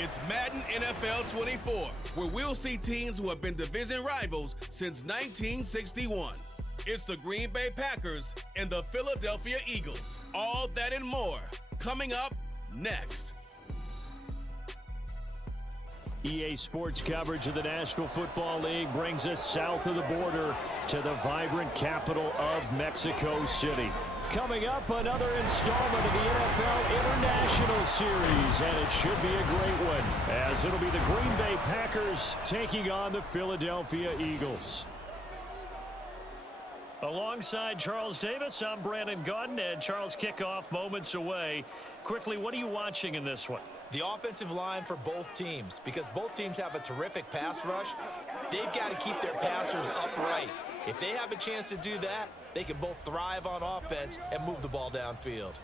It's Madden NFL 24, where we'll see teams who have been division rivals since 1961. It's the Green Bay Packers and the Philadelphia Eagles. All that and more coming up next. EA Sports coverage of the National Football League brings us south of the border to the vibrant capital of Mexico City. Coming up, another installment of the NFL International Series, and it should be a great one, as it'll be the Green Bay Packers taking on the Philadelphia Eagles. Alongside Charles Davis, I'm Brandon Gaudin, and Charles, kickoff moments away. Quickly, what are you watching in this one? The offensive line for both teams, because both teams have a terrific pass rush. They've got to keep their passers upright. If they have a chance to do that, they can both thrive on offense and move the ball downfield.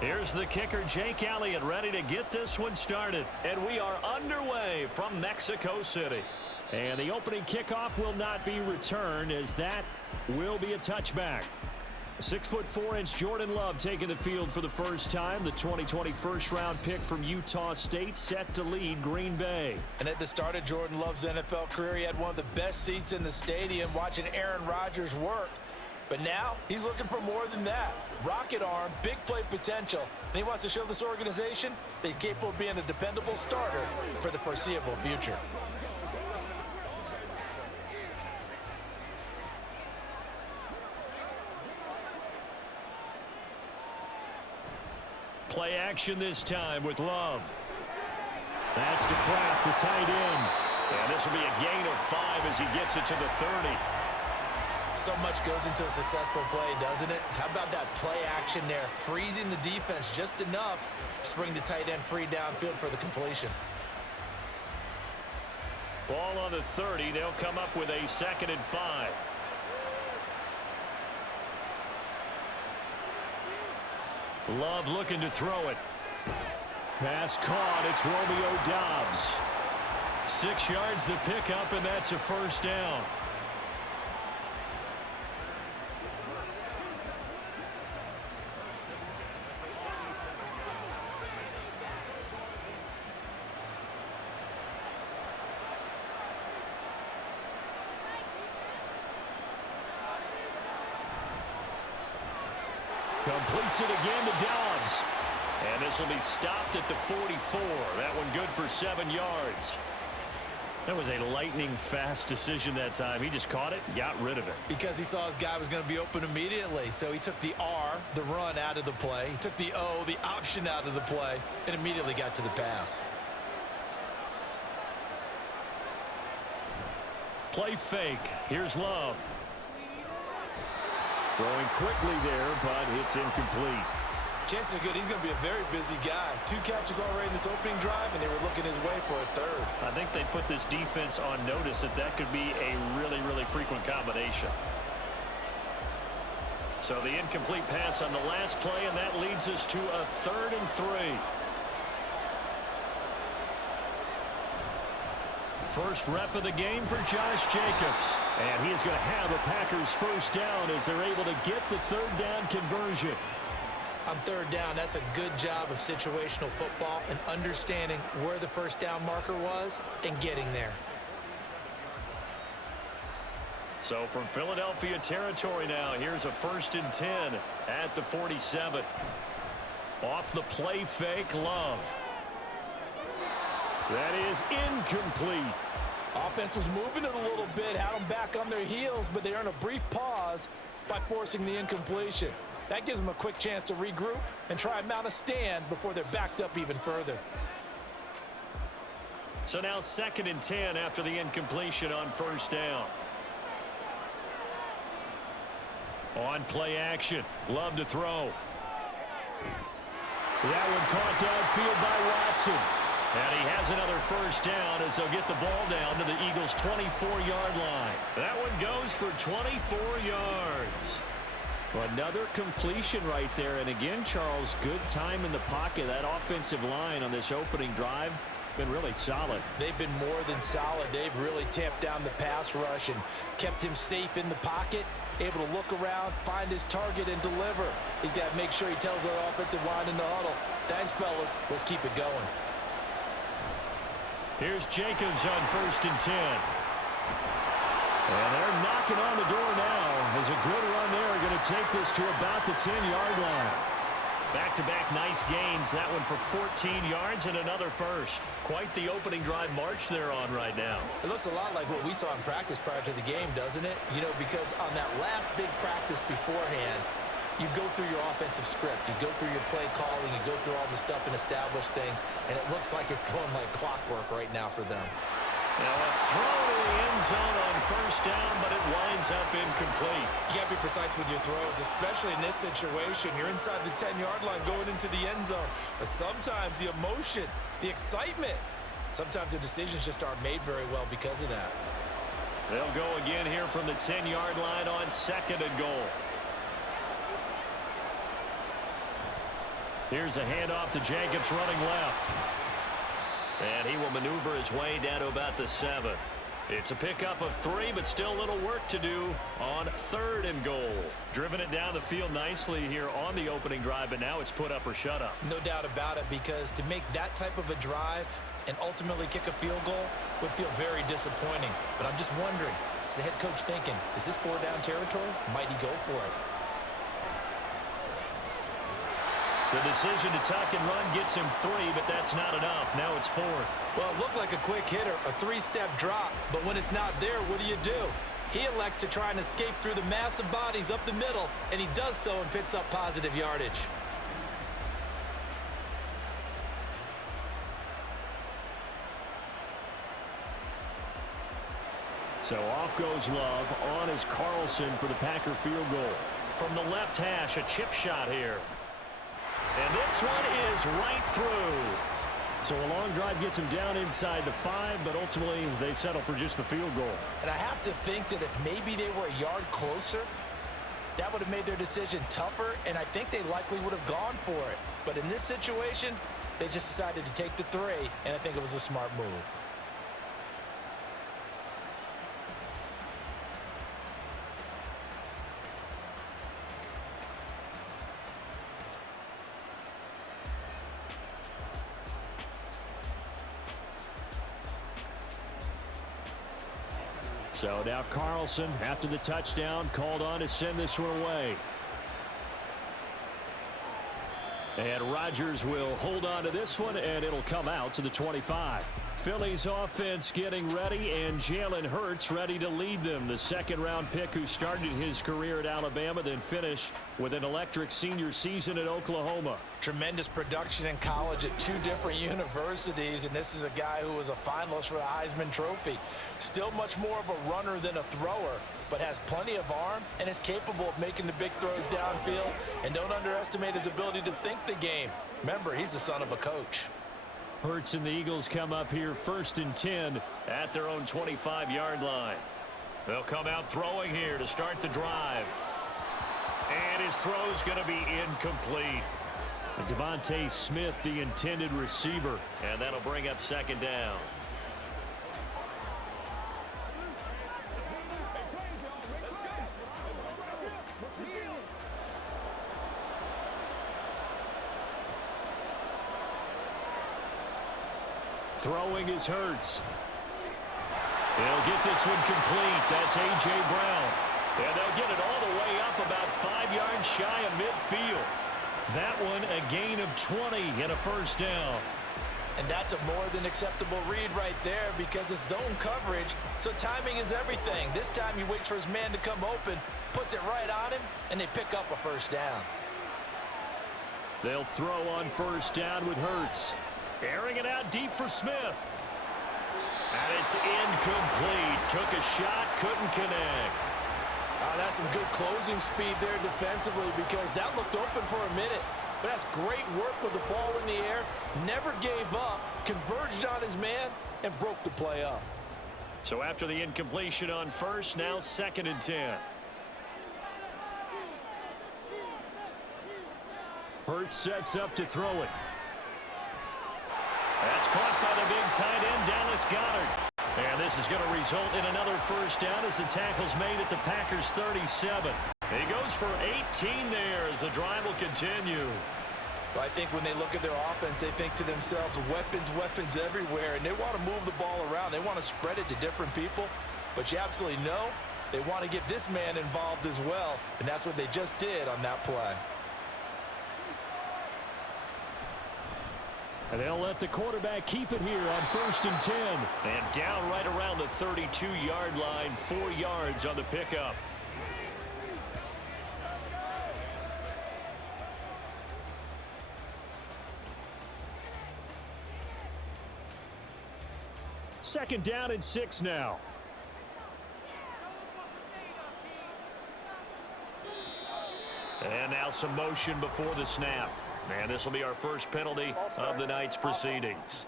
Here's the kicker, Jake Elliott, ready to get this one started. And we are underway from Mexico City. And the opening kickoff will not be returned, as that will be a touchback. 6'4" Jordan Love taking the field for the first time. The 2020 first-round pick from Utah State, set to lead Green Bay. And at the start of Jordan Love's NFL career, he had one of the best seats in the stadium watching Aaron Rodgers work. But now, he's looking for more than that. Rocket arm, big play potential, and he wants to show this organization that he's capable of being a dependable starter for the foreseeable future. Play action this time with Love. That's to Kraft, the tight end. And this will be a gain of 5 as he gets it to the 30. So much goes into a successful play, doesn't it? How about that play action there, freezing the defense just enough to bring the tight end free downfield for the completion. Ball on the 30. They'll come up with a 2nd and 5. Love looking to throw it. Pass caught. It's Romeo Doubs. 6 yards the pickup, and that's a first down. Completes it again to Doubs. And this will be stopped at the 44. That one good for 7 yards. That was a lightning-fast decision that time. He just caught it, got rid of it. Because he saw his guy was going to be open immediately. So he took the R, the run, out of the play. He took the O, the option, out of the play, and immediately got to the pass. Play fake. Here's Love. Throwing quickly there, but it's incomplete. Chances are good. He's going to be a very busy guy. 2 catches already in this opening drive, and they were looking his way for a 3rd. I think they put this defense on notice that could be a really, really frequent combination. So the incomplete pass on the last play, and that leads us to a 3rd and 3. First rep of the game for Josh Jacobs. And he is going to have a Packers first down as they're able to get the 3rd down conversion. On 3rd down, that's a good job of situational football and understanding where the first down marker was and getting there. So from Philadelphia territory now, here's a 1st and 10 at the 47. Off the play fake, Love. That is incomplete. Offense was moving it a little bit, had them back on their heels, but they earned a brief pause by forcing the incompletion. That gives them a quick chance to regroup and try and mount a stand before they're backed up even further. So now 2nd and 10 after the incompletion on 1st down. On play action. Love to throw. That one caught downfield by Watson. And he has another first down as they'll get the ball down to the Eagles' 24-yard line. That one goes for 24 yards. Another completion right there. And again, Charles, good time in the pocket. That offensive line on this opening drive been really solid. They've been more than solid. They've really tamped down the pass rush and kept him safe in the pocket, able to look around, find his target, and deliver. He's got to make sure he tells their offensive line in the huddle, thanks, fellas. Let's keep it going. Here's Jacobs on 1st and 10. And they're knocking on the door now. As a good run there, going to take this to about the 10-yard line. Back-to-back nice gains. That one for 14 yards and another first. Quite the opening drive march they're on right now. It looks a lot like what we saw in practice prior to the game, doesn't it? You know, because on that last big practice beforehand, you go through your offensive script. You go through your play calling. You go through all the stuff and establish things. And it looks like it's going like clockwork right now for them. Now a throw to the end zone on first down, but it winds up incomplete. You got to be precise with your throws, especially in this situation. You're inside the 10-yard line going into the end zone. But sometimes the emotion, the excitement, sometimes the decisions just aren't made very well because of that. They'll go again here from the 10-yard line on 2nd and goal. Here's a handoff to Jacobs running left. And he will maneuver his way down to about the 7. It's a pickup of 3, but still a little work to do on 3rd and goal. Driven it down the field nicely here on the opening drive, but now it's put up or shut up. No doubt about it, because to make that type of a drive and ultimately kick a field goal would feel very disappointing. But I'm just wondering, is the head coach thinking, is this 4-down territory? Might he go for it? The decision to tuck and run gets him 3, but that's not enough. Now it's 4th. Well, it looked like a quick hitter, a 3-step drop, but when it's not there, what do? He elects to try and escape through the massive bodies up the middle, and he does so and picks up positive yardage. So off goes Love. On is Carlson for the Packer field goal. From the left hash, a chip shot here. And this one is right through. So a long drive gets him down inside the 5, but ultimately they settle for just the field goal. And I have to think that if maybe they were a yard closer, that would have made their decision tougher, and I think they likely would have gone for it. But in this situation, they just decided to take the 3, and I think it was a smart move. So now Carlson, after the touchdown, called on to send this one away. And Rodgers will hold on to this one, and it'll come out to the 25. Philly's offense getting ready, and Jalen Hurts ready to lead them. The second-round pick who started his career at Alabama, then finished with an electric senior season at Oklahoma. Tremendous production in college at 2 different universities, and this is a guy who was a finalist for the Heisman Trophy. Still much more of a runner than a thrower, but has plenty of arm and is capable of making the big throws downfield. And don't underestimate his ability to think the game. Remember, he's the son of a coach. Hurts and the Eagles come up here 1st and 10 at their own 25-yard line. They'll come out throwing here to start the drive. And his throw's going to be incomplete. And Devontae Smith, the intended receiver. And that'll bring up 2nd down. Throwing is Hurts. They'll get this one complete. That's A.J. Brown. And they'll get it all the way up about 5 yards shy of midfield. That one a gain of 20 and a first down. And that's a more than acceptable read right there because it's zone coverage, so timing is everything. This time he waits for his man to come open, puts it right on him, and they pick up a first down. They'll throw on first down with Hurts. Airing it out deep for Smith. And it's incomplete. Took a shot, couldn't connect. That's some good closing speed there defensively because that looked open for a minute. But that's great work with the ball in the air. Never gave up, converged on his man, and broke the play up. So after the incompletion on first, now 2nd and 10. Hurts sets up to throw it. That's caught by the big tight end, Dallas Goedert. And this is going to result in another first down as the tackle's made at the Packers' 37. He goes for 18 there as the drive will continue. Well, I think when they look at their offense, they think to themselves, weapons, weapons everywhere, and they want to move the ball around. They want to spread it to different people, but you absolutely know they want to get this man involved as well, and that's what they just did on that play. And they'll let the quarterback keep it here on 1st and 10. And down right around the 32-yard line, 4 yards on the pickup. Second down and 6 now. And now some motion before the snap. And this will be our first penalty of the night's proceedings.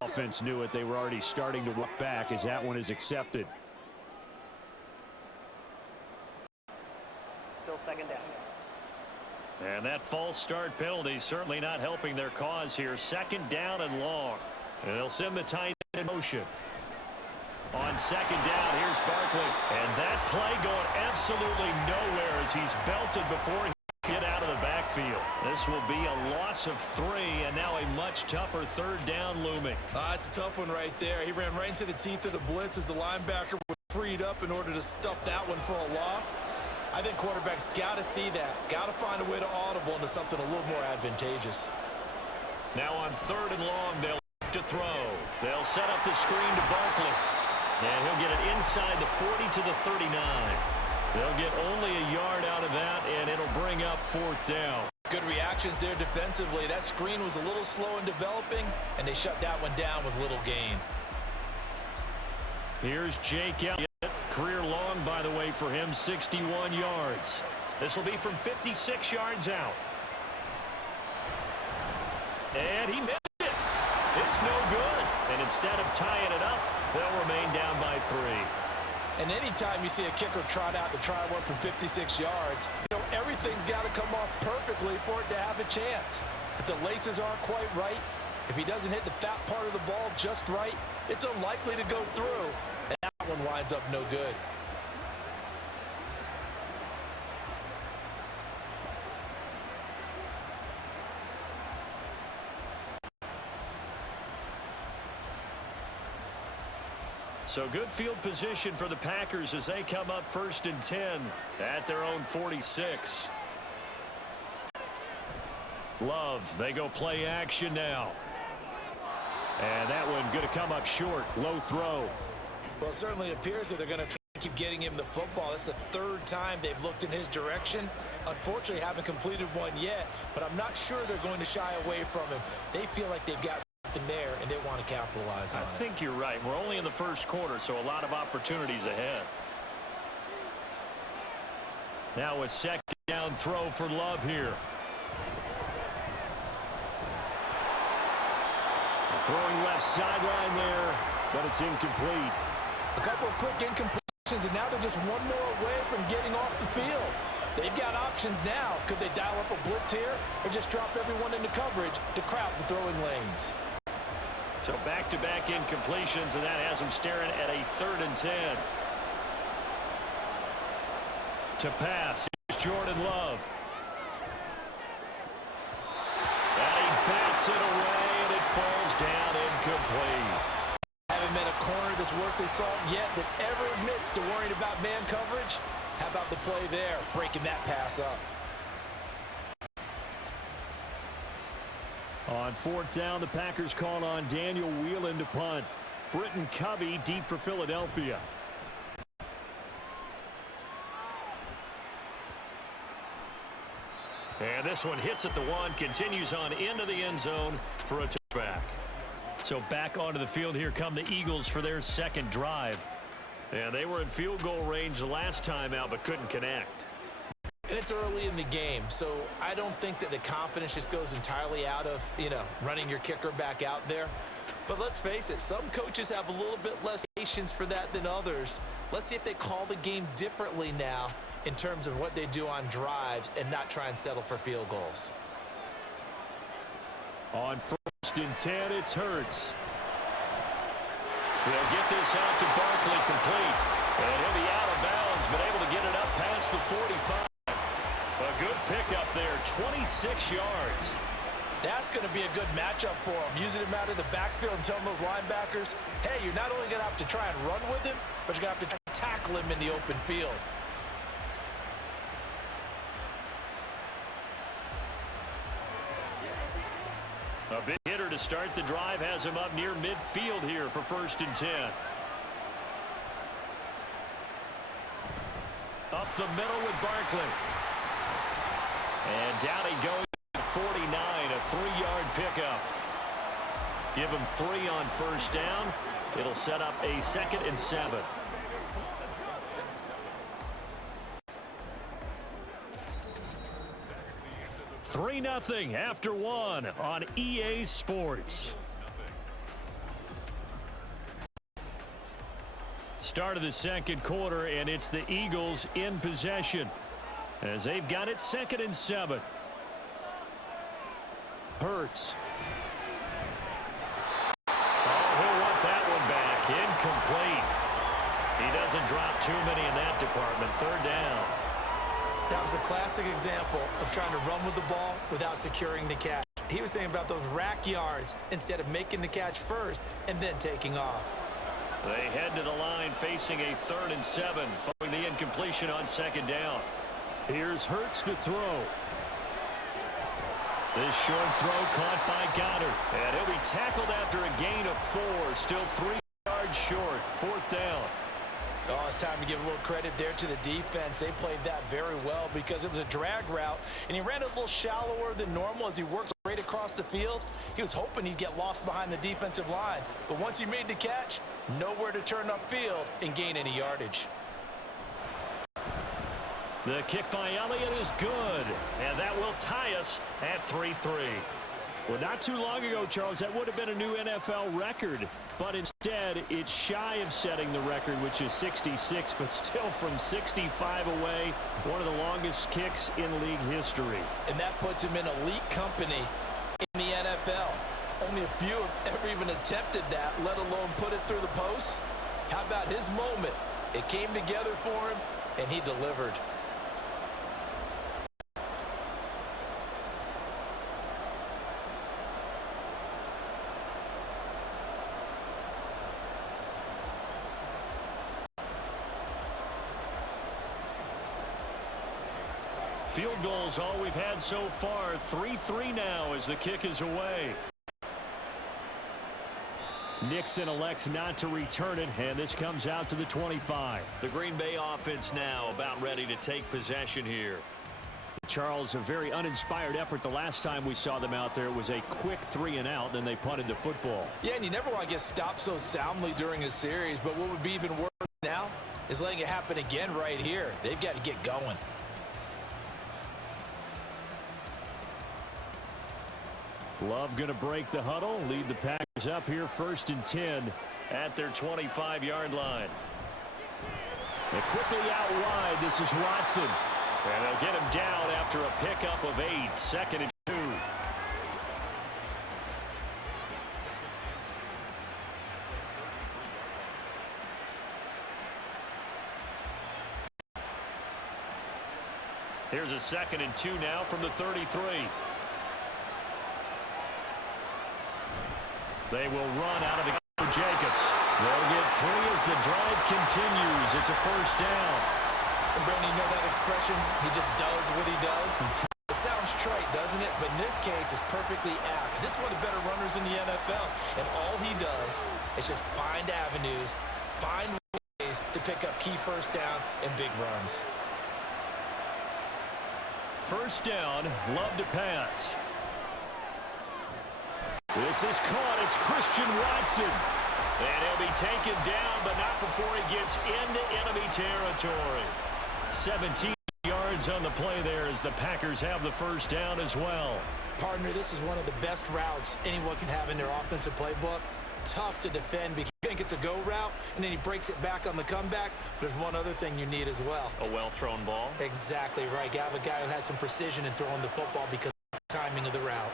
Offense knew it. They were already starting to look back as that one is accepted. Still 2nd down. And that false start penalty certainly not helping their cause here. 2nd down and long. And they'll send the tight end in motion. On 2nd down, here's Barkley. And that play going absolutely nowhere as he's belted before he get out of the backfield. This will be a loss of 3, and now a much tougher 3rd down looming. It's a tough one right there. He ran right into the teeth of the blitz as the linebacker was freed up in order to stuff that one for a loss. I think quarterbacks got to see that. Got to find a way to audible into something a little more advantageous. Now on 3rd and long, they'll to throw. They'll set up the screen to Barkley. And he'll get it inside the 40 to the 39. They'll get only a yard out of that, and it'll bring up 4th down. Good reactions there defensively. That screen was a little slow in developing, and they shut that one down with little gain. Here's Jake Elliott. Career long, by the way, for him, 61 yards. This will be from 56 yards out. And he missed it. It's no good. And instead of tying it up, they'll remain down by 3. And anytime you see a kicker trot out to try one from 56 yards, you know, everything's got to come off perfectly for it to have a chance. If the laces aren't quite right, if he doesn't hit the fat part of the ball just right, it's unlikely to go through. And that one winds up no good. So good field position for the Packers as they come up 1st and 10 at their own 46. Love, they go play action now. And that one going to come up short. Low throw. Well, it certainly appears that they're going to try to keep getting him the football. That's the 3rd time they've looked in his direction. Unfortunately, haven't completed one yet, but I'm not sure they're going to shy away from him. They feel like they've got there, and they want to capitalize on it. I think you're right. We're only in the 1st quarter, so a lot of opportunities ahead. Now a 2nd down throw for Love here. Throwing left sideline there, but it's incomplete. A couple of quick incompletions, and now they're just one more away from getting off the field. They've got options now. Could they dial up a blitz here or just drop everyone into coverage to crowd the throwing lanes? So back-to-back incompletions, and that has them staring at a 3rd and 10. To pass, here's Jordan Love. And he bats it away, and it falls down incomplete. Haven't met a corner that's worth his salt yet that ever admits to worrying about man coverage. How about the play there, breaking that pass up? On 4th down, the Packers call on Daniel Whelan to punt. Britton Covey deep for Philadelphia. And this one hits at the 1, continues on into the end zone for a touchback. So back onto the field, here come the Eagles for their 2nd drive. And they were in field goal range last time out but couldn't connect. And it's early in the game, so I don't think that the confidence just goes entirely out of, running your kicker back out there. But let's face it, some coaches have a little bit less patience for that than others. Let's see if they call the game differently now in terms of what they do on drives and not try and settle for field goals. On 1st and 10, it's Hurts. He'll get this out to Barkley complete. And he'll be out of bounds, but able to get it up past the 45. A good pickup there, 26 yards. That's going to be a good matchup for him, using him out of the backfield and telling those linebackers, hey, you're not only going to have to try and run with him, but you're going to have to try to tackle him in the open field. A big hitter to start the drive has him up near midfield here for 1st and 10. Up the middle with Barkley. And down he goes at 49, a 3-yard pickup. Give him 3 on 1st down. It'll set up a 2nd and 7. Three 3-0 after 1 on EA Sports. Start of the 2nd quarter, and it's the Eagles in possession as they've got it 2nd and 7. Hurts. Oh, he'll want that one back. Incomplete. He doesn't drop too many in that department. 3rd down. That was a classic example of trying to run with the ball without securing the catch. He was thinking about those rack yards instead of making the catch first and then taking off. They head to the line facing a 3rd and 7 following the incompletion on 2nd down. Here's Hurts to throw. This short throw caught by Goddard. And he'll be tackled after a gain of 4. Still 3 yards short. 4th down. Oh, it's time to give a little credit there to the defense. They played that very well because it was a drag route, and he ran it a little shallower than normal as he worked straight across the field. He was hoping he'd get lost behind the defensive line, but once he made the catch, nowhere to turn upfield and gain any yardage. The kick by Elliott is good, and that will tie us at 3-3. Well, not too long ago, Charles, that would have been a new NFL record, but instead it's shy of setting the record, which is 66, but still from 65 away, one of the longest kicks in league history. And that puts him in elite company in the NFL. Only a few have ever even attempted that, let alone put it through the post. How about his moment? It came together for him, and he delivered. Field goals all we've had so far. 3-3 now as the kick is away. Nixon elects not to return it, and this comes out to the 25. The Green Bay offense now about ready to take possession here. Charles, a very uninspired effort the last time we saw them out there. It was a quick 3-and-out, then they punted the football. Yeah, and you never want to get stopped so soundly during a series, but what would be even worse now is letting it happen again right here. They've got to get going. Love going to break the huddle, lead the Packers up here 1st and 10 at their 25-yard line. They're quickly out wide. This is Watson. And they'll get him down after a pickup of 8. 2nd and 2. Here's a 2nd and 2 now from the 33. They will run out of the for Jacobs. They'll get 3 as the drive continues. It's a 1st down. And Brandon, you know that expression? He just does what he does. It sounds trite, doesn't it? But in this case, it's perfectly apt. This is one of the better runners in the NFL. And all he does is just find avenues, find ways to pick up key 1st downs and big runs. 1st down, Love to pass. This is caught. It's Christian Watson. And he'll be taken down, but not before he gets into enemy territory. 17 yards on the play there as the Packers have the first down as well. Partner, this is one of the best routes anyone can have in their offensive playbook. Tough to defend because you think it's a go route, and then he breaks it back on the comeback. There's one other thing you need as well. A well-thrown ball? Exactly right. You have a guy who has some precision in throwing the football because of the timing of the route.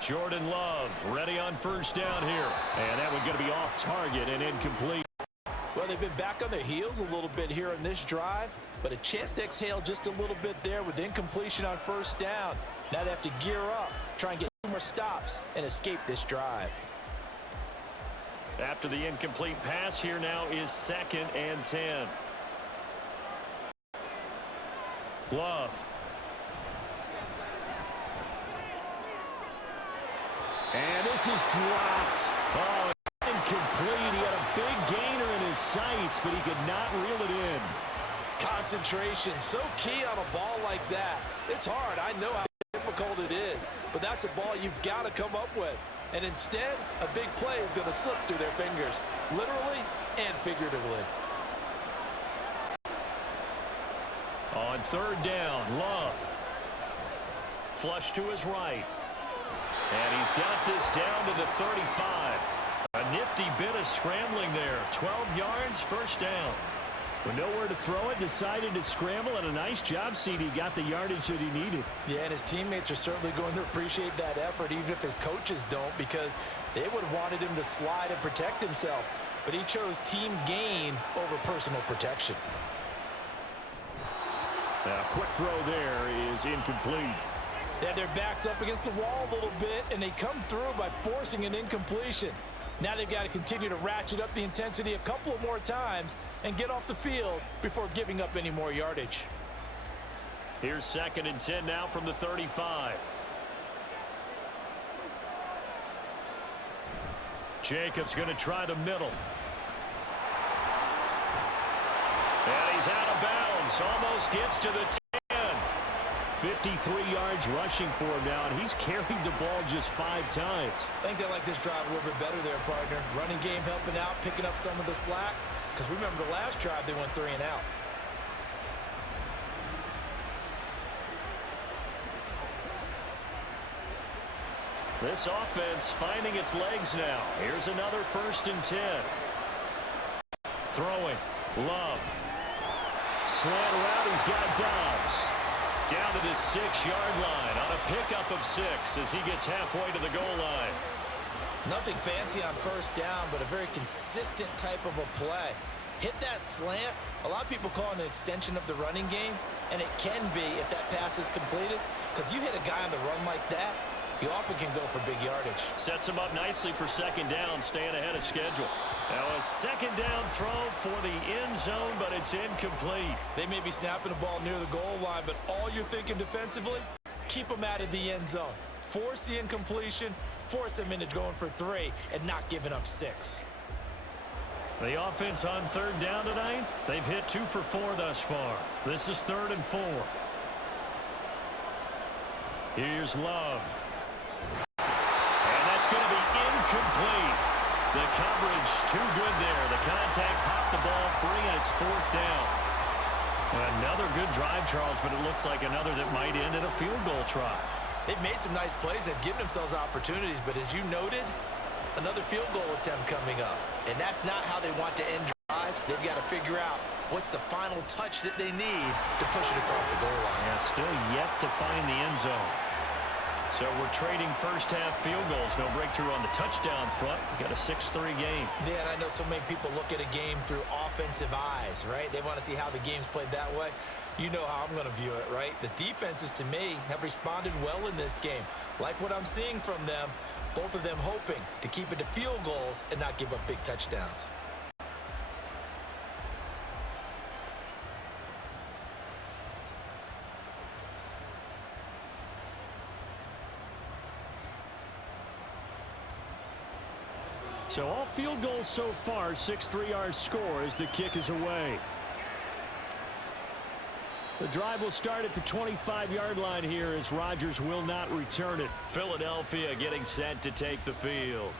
Jordan Love ready on first down here. And that one's going to be off target and incomplete. Well, they've been back on their heels a little bit here in this drive, but a chance to exhale just a little bit there with incompletion on first down. Now they have to gear up, try and get more stops, and escape this drive. After the incomplete pass, here now is 2nd and 10. Love. And this is dropped. Oh, incomplete. He had a big gainer in his sights, but he could not reel it in. Concentration, so key on a ball like that. It's hard. I know how difficult it is, but that's a ball you've got to come up with. And instead, a big play is going to slip through their fingers, literally and figuratively. On 3rd down, Love. Flush to his right. And he's got this down to the 35. A nifty bit of scrambling there. 12 yards, first down. With nowhere to throw it, decided to scramble, and a nice job, CD. Got the yardage that he needed. Yeah, and his teammates are certainly going to appreciate that effort, even if his coaches don't, because they would have wanted him to slide and protect himself. But he chose team gain over personal protection. Now, quick throw there is incomplete. They had their backs up against the wall a little bit, and they come through by forcing an incompletion. Now they've got to continue to ratchet up the intensity a couple of more times and get off the field before giving up any more yardage. Here's 2nd and 10 now from the 35. Jacobs going to try the middle. And he's out of bounds. Almost gets to the 10. 53 yards rushing for him now, and he's carried the ball just 5 times. I think they like this drive a little bit better there, partner. Running game helping out, picking up some of the slack. Because remember, the last drive they went 3 and out. This offense finding its legs now. Here's another 1st and 10. Throwing. Love. Slant around. He's got Dobbs. Down to the 6-yard line on a pickup of 6 as he gets halfway to the goal line. Nothing fancy on first down, but a very consistent type of a play. Hit that slant. A lot of people call it an extension of the running game, and it can be if that pass is completed, because you hit a guy on the run like that, you often can go for big yardage. Sets him up nicely for 2nd down, staying ahead of schedule. Now a 2nd down throw for the end zone, but it's incomplete. They may be snapping the ball near the goal line, but all you're thinking defensively, keep them out of the end zone. Force the incompletion, force them into going for 3, and not giving up 6. The offense on 3rd down tonight, they've hit 2 for 4 thus far. This is 3rd and 4. Here's Love. And that's going to be incomplete. The coverage too good there. The contact popped the ball free, and it's 4th down. Another good drive, Charles, but it looks like another that might end in a field goal try. They've made some nice plays. They've given themselves opportunities, but as you noted, another field goal attempt coming up. And that's not how they want to end drives. They've got to figure out what's the final touch that they need to push it across the goal line. Yeah, still yet to find the end zone. So we're trading first-half field goals. No breakthrough on the touchdown front. We got a 6-3 game. Yeah, and I know so many people look at a game through offensive eyes, right? They want to see how the game's played that way. You know how I'm going to view it, right? The defenses, to me, have responded well in this game. Like what I'm seeing from them, both of them hoping to keep it to field goals and not give up big touchdowns. So all field goals so far, 6-3 our score as the kick is away. The drive will start at the 25-yard line here as Rodgers will not return it. Philadelphia getting set to take the field.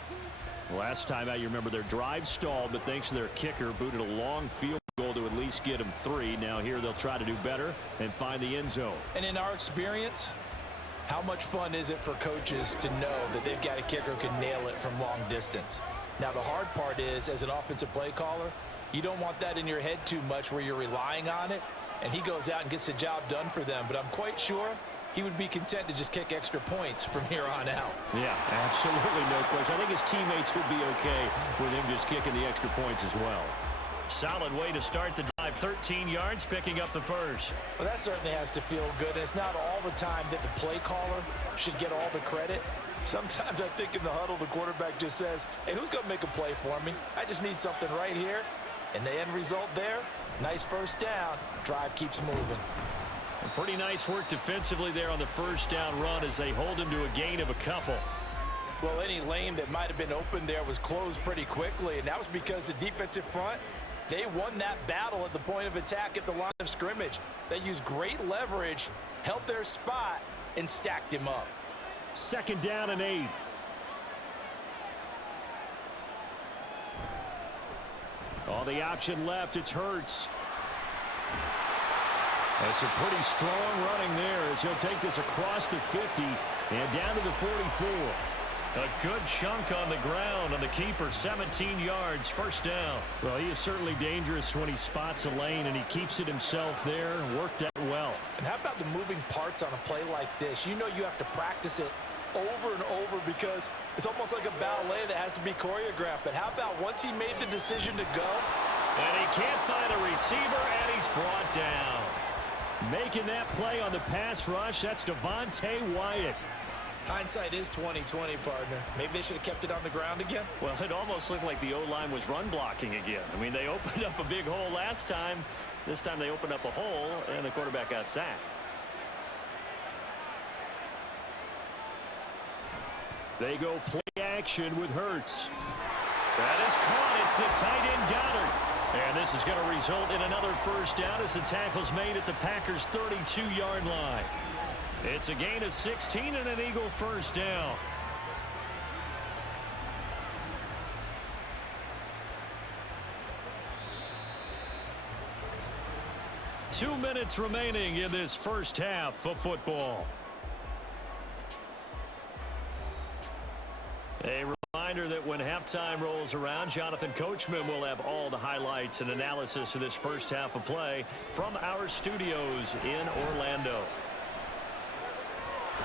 Last time out, you remember their drive stalled, but thanks to their kicker, booted a long field goal to at least get them 3. Now here they'll try to do better and find the end zone. And in our experience, how much fun is it for coaches to know that they've got a kicker who can nail it from long distance? Now the hard part is, as an offensive play caller, you don't want that in your head too much where you're relying on it, and he goes out and gets the job done for them. But I'm quite sure he would be content to just kick extra points from here on out. Yeah, absolutely no question. I think his teammates would be okay with him just kicking the extra points as well. Solid way to start the drive. 13 yards, picking up the first. Well, that certainly has to feel good. And it's not all the time that the play caller should get all the credit. Sometimes I think in the huddle, the quarterback just says, hey, who's going to make a play for me? I just need something right here. And the end result there, nice first down. Drive keeps moving. And pretty nice work defensively there on the first down run as they hold him to a gain of a couple. Well, any lane that might have been open there was closed pretty quickly, and that was because the defensive front, they won that battle at the point of attack at the line of scrimmage. They used great leverage, held their spot, and stacked him up. 2nd down and 8. All the option left, it's Hurts. That's a pretty strong running there as he'll take this across the 50 and down to the 44. A good chunk on the ground on the keeper, 17 yards, first down. Well, he is certainly dangerous when he spots a lane, and he keeps it himself there and worked that well. And how about the moving parts on a play like this? You know you have to practice it over and over because it's almost like a ballet that has to be choreographed. But how about once he made the decision to go? And he can't find a receiver, and he's brought down. Making that play on the pass rush, that's Devontae Wyatt. Hindsight is 20/20, partner. Maybe they should have kept it on the ground again. Well, it almost looked like the O-line was run blocking again. I mean, they opened up a big hole last time. This time they opened up a hole, and the quarterback got sacked. They go play action with Hurts. That is caught. It's the tight end Goddard. And this is going to result in another first down as the tackle's made at the Packers' 32-yard line. It's a gain of 16 and an Eagle first down. Two minutes remaining in this first half of football. A reminder that when halftime rolls around, Jonathan Coachman will have all the highlights and analysis of this first half of play from our studios in Orlando.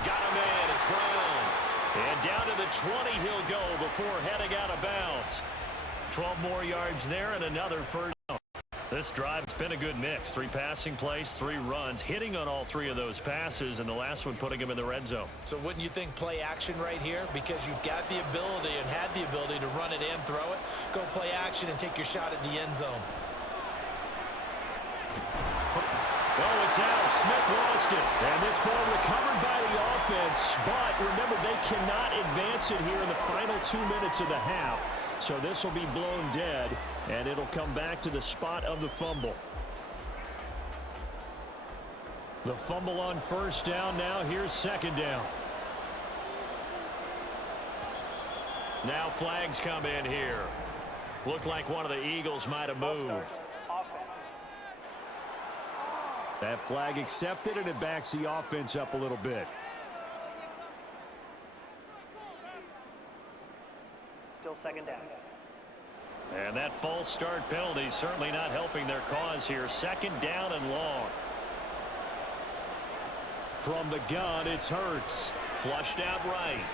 Got him in. It's Brown. And down to the 20 he'll go before heading out of bounds. 12 more yards there and another first down. This drive's been a good mix. 3 passing plays, 3 runs, hitting on all 3 of those passes, and the last one putting him in the red zone. So wouldn't you think play action right here? Because you've got the ability and had the ability to run it and throw it. Go play action and take your shot at the end zone. Oh, it's out. Smith lost it. And this ball recovered by the offense. But remember, they cannot advance it here in the final 2 minutes of the half. So this will be blown dead, and it'll come back to the spot of the fumble. The fumble on first down now. Here's second down. Now flags come in here. Looked like one of the Eagles might have moved. That flag accepted, and it backs the offense up a little bit. Still second down. And that false start penalty certainly not helping their cause here. Second down and long. From the gun, it's Hurts. Flushed out right.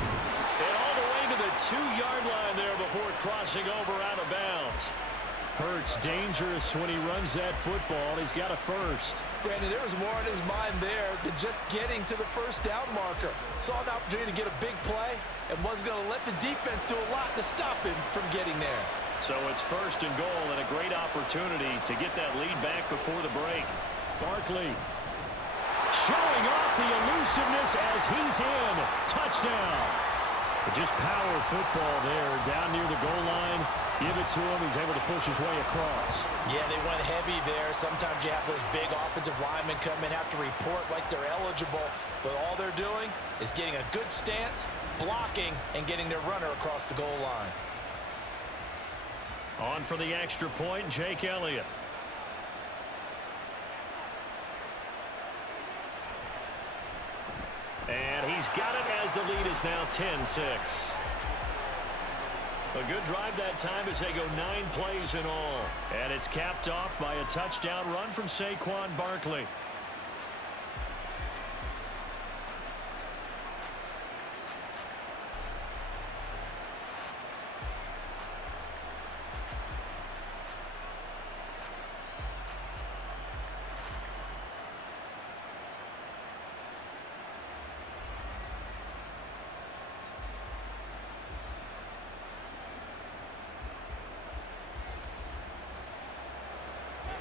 And all the way to the 2-yard line there before crossing over out of bounds. Hurts dangerous when he runs that football. He's got a first. Brandon, there was more in his mind there than just getting to the first down marker. Saw an opportunity to get a big play and was going to let the defense do a lot to stop him from getting there. So it's first and goal and a great opportunity to get that lead back before the break. Barkley showing off the elusiveness as he's in. Touchdown. Just power football there down near the goal line. Give it to him. He's able to push his way across. Yeah, they went heavy there. Sometimes you have those big offensive linemen come in, have to report like they're eligible, but all they're doing is getting a good stance, blocking, and getting their runner across the goal line. On for the extra point, Jake Elliott. And he's got it as the lead is now 10-6. A good drive that time as they go 9 plays in all. And it's capped off by a touchdown run from Saquon Barkley.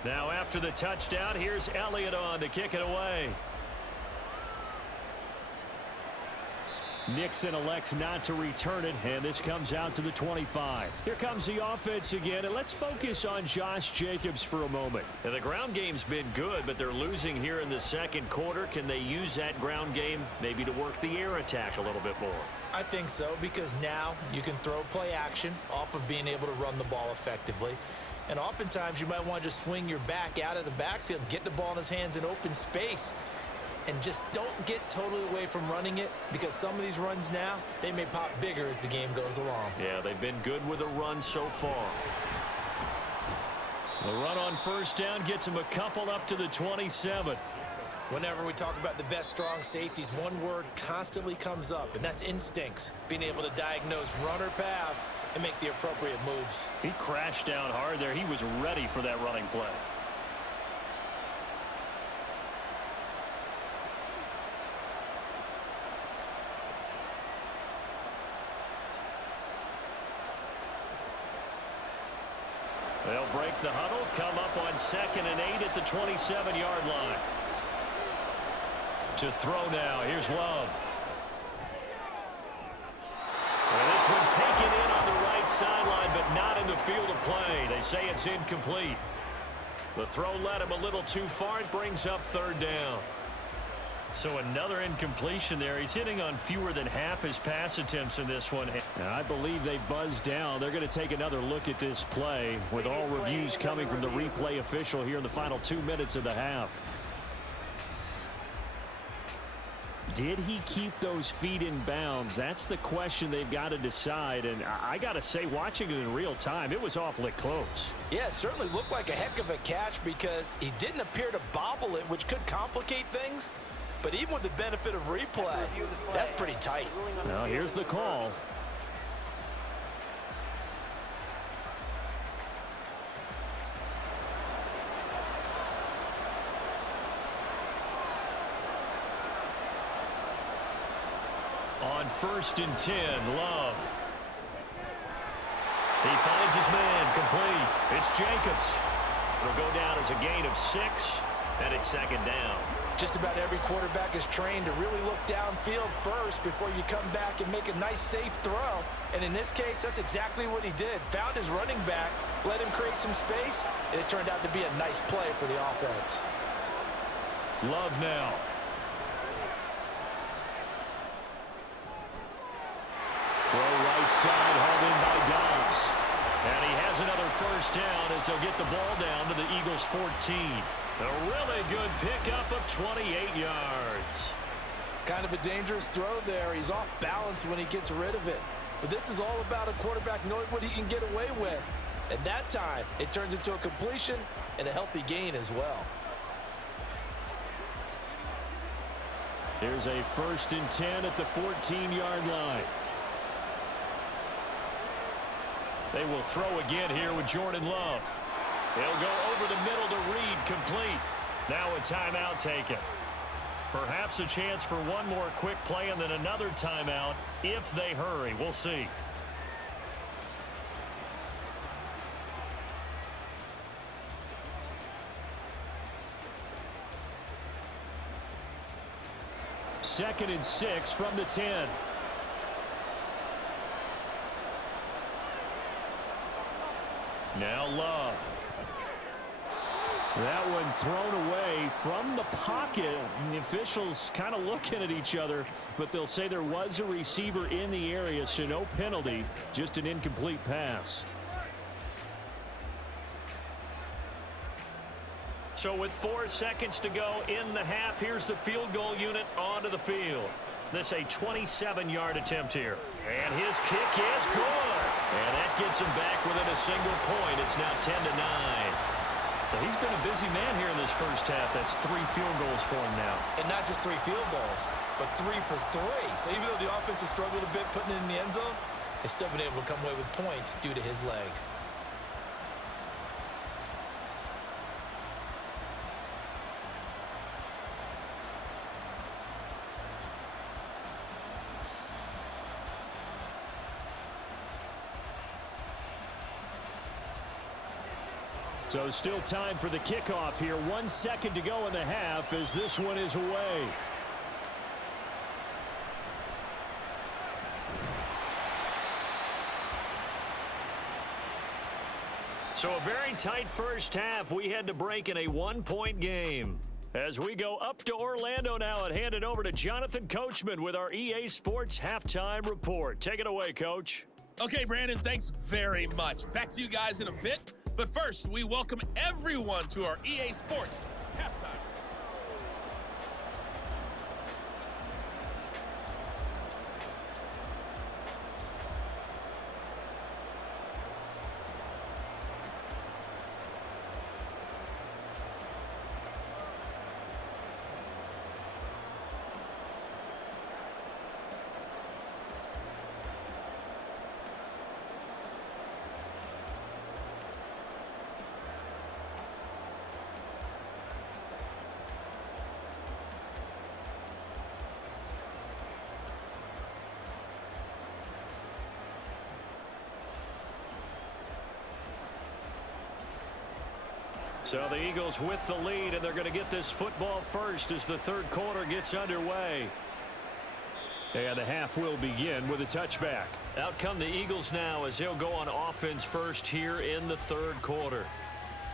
Now after the touchdown, here's Elliott on to kick it away. Nixon elects not to return it, and this comes out to the 25. Here comes the offense again, and let's focus on Josh Jacobs for a moment. Now, the ground game's been good, but they're losing here in the second quarter. Can they use that ground game maybe to work the air attack a little bit more? I think so, because now you can throw play action off of being able to run the ball effectively. And oftentimes you might want to just swing your back out of the backfield, get the ball in his hands in open space, and just don't get totally away from running it, because some of these runs now, they may pop bigger as the game goes along. Yeah, they've been good with a run so far. The run on first down gets him a couple up to the 27. Whenever we talk about the best strong safeties, one word constantly comes up, and that's instincts. Being able to diagnose run or pass and make the appropriate moves. He crashed down hard there. He was ready for that running play. They'll break the huddle, come up on 2nd and 8 at the 27-yard line. To throw now. Here's Love. And this one taken in on the right sideline, but not in the field of play. They say it's incomplete. The throw led him a little too far. It brings up 3rd down. So another incompletion there. He's hitting on fewer than half his pass attempts in this one. And I believe they buzzed down. They're going to take another look at this play, with all reviews coming from the replay official here in the final 2 minutes of the half. Did he keep those feet in bounds? That's the question they've got to decide. And I got to say, watching it in real time, it was awfully close. Yeah, it certainly looked like a heck of a catch, because he didn't appear to bobble it, which could complicate things. But even with the benefit of replay, that's pretty tight. Now here's the call. On 1st and 10, Love. He finds his man, complete. It's Jacobs. It'll go down as a gain of 6, and it's 2nd down. Just about every quarterback is trained to really look downfield first before you come back and make a nice, safe throw. And in this case, that's exactly what he did. Found his running back, let him create some space, and it turned out to be a nice play for the offense. Love now. Throw right side, hauled in by Dobbs. And he has another 1st down as they'll get the ball down to the Eagles' 14. A really good pickup of 28 yards. Kind of a dangerous throw there. He's off balance when he gets rid of it. But this is all about a quarterback knowing what he can get away with. And that time, it turns into a completion and a healthy gain as well. Here's a 1st and 10 at the 14-yard line. They will throw again here with Jordan Love. He'll go over the middle to Reed, complete. Now a timeout taken. Perhaps a chance for one more quick play and then another timeout if they hurry. We'll see. Second and 6 from the 10. Now Love. That one thrown away from the pocket. And the officials kind of looking at each other, but they'll say there was a receiver in the area, so no penalty, just an incomplete pass. So with 4 seconds to go in the half, here's the field goal unit onto the field. This a 27-yard attempt here. And his kick is good. And that gets him back within a single point. It's now 10-9. So he's been a busy man here in this first half. That's 3 field goals for him now. And not just 3 field goals, but 3 for 3. So even though the offense has struggled a bit putting it in the end zone, they've still been able to come away with points due to his leg. So still time for the kickoff here. 1 second to go in the half as this one is away. So a very tight first half. We had to break in a 1-point game. As we go up to Orlando now and hand it over to Jonathan Coachman with our EA Sports Halftime Report. Take it away, Coach. Okay, Brandon, thanks very much. Back to you guys in a bit. But first, we welcome everyone to our EA Sports Halftime. So the Eagles with the lead, and they're going to get this football first as the third quarter gets underway. And the half will begin with a touchback. Out come the Eagles now as they'll go on offense first here in the third quarter.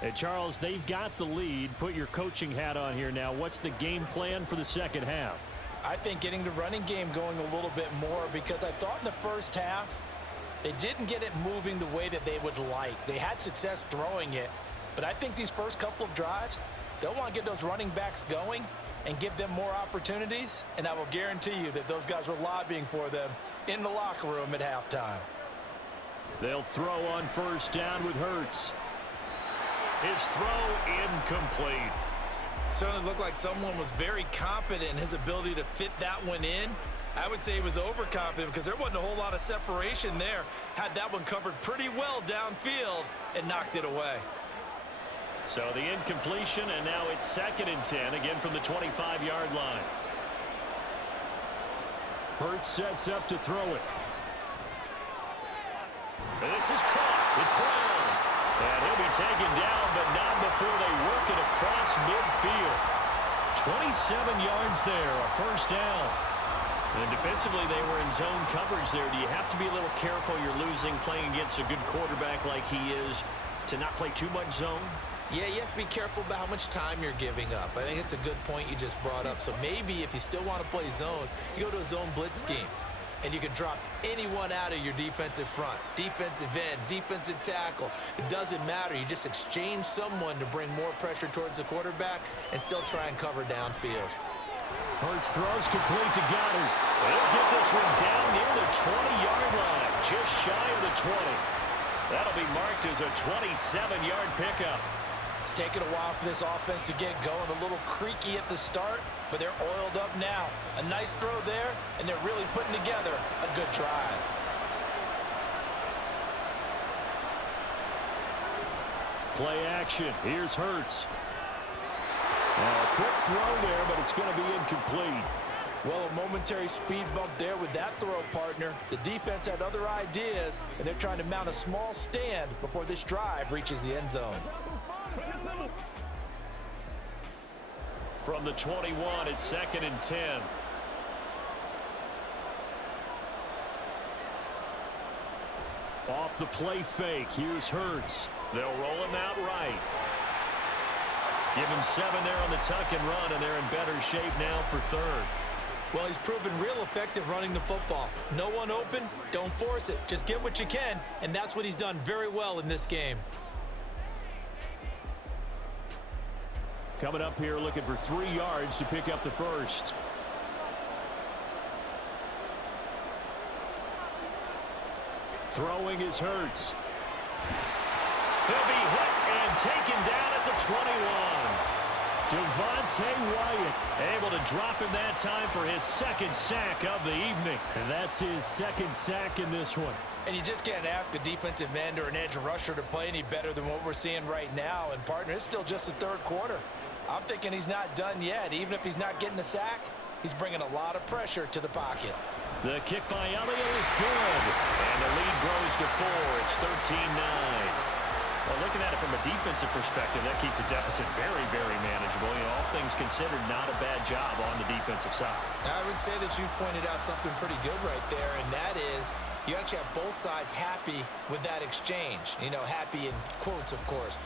Hey, Charles, they've got the lead. Put your coaching hat on here now. What's the game plan for the second half? I think getting the running game going a little bit more, because I thought in the first half they didn't get it moving the way that they would like. They had success throwing it. But I think these first couple of drives, they'll want to get those running backs going and give them more opportunities. And I will guarantee you that those guys were lobbying for them in the locker room at halftime. They'll throw on first down with Hurts. His throw incomplete. Certainly looked like someone was very confident in his ability to fit that one in. I would say he was overconfident because there wasn't a whole lot of separation there. Had that one covered pretty well downfield and knocked it away. So the incompletion, and now it's 2nd and 10, again from the 25-yard line. Hurts sets up to throw it. And this is caught. It's Brown. And he'll be taken down, but not before they work it across midfield. 27 yards there, a first down. And defensively, they were in zone coverage there. Do you have to be a little careful? You're losing, playing against a good quarterback like he is, to not play too much zone? Yeah, you have to be careful about how much time you're giving up. I think it's a good point you just brought up. So maybe if you still want to play zone, you go to a zone blitz scheme. And you can drop anyone out of your defensive front. Defensive end, defensive tackle. It doesn't matter. You just exchange someone to bring more pressure towards the quarterback and still try and cover downfield. Hurts throws complete to Goddard. They'll get this one down near the 20-yard line, just shy of the 20. That'll be marked as a 27-yard pickup. It's taken a while for this offense to get going. A little creaky at the start, but they're oiled up now. A nice throw there, and they're really putting together a good drive. Play action. Here's Hurts. Now, a quick throw there, but it's going to be incomplete. Well, a momentary speed bump there with that throw, partner. The defense had other ideas, and they're trying to mount a small stand before this drive reaches the end zone. From the 21, it's 2nd and 10. Off the play fake, here's Hurts. They'll roll him out right. Give him 7 there on the tuck and run, and they're in better shape now for third. Well, he's proven real effective running the football. No one open, don't force it. Just get what you can, and that's what he's done very well in this game. Coming up here looking for 3 yards to pick up the first. Throwing is Hurts. He'll be hit and taken down at the 21. Devontae Wyatt able to drop him that time for his 2nd sack of the evening. And that's his 2nd sack in this one. And you just can't ask a defensive end or an edge rusher to play any better than what we're seeing right now. And, partner, it's still just the 3rd quarter. I'm thinking he's not done yet. Even if he's not getting a sack, he's bringing a lot of pressure to the pocket. The kick by Elliott is good. And the lead grows to 4. It's 13-9. Well, looking at it from a defensive perspective, that keeps the deficit very, very manageable. You know, all things considered, not a bad job on the defensive side. I would say that you've pointed out something pretty good right there, and that is you actually have both sides happy with that exchange. You know, happy in quotes, of course.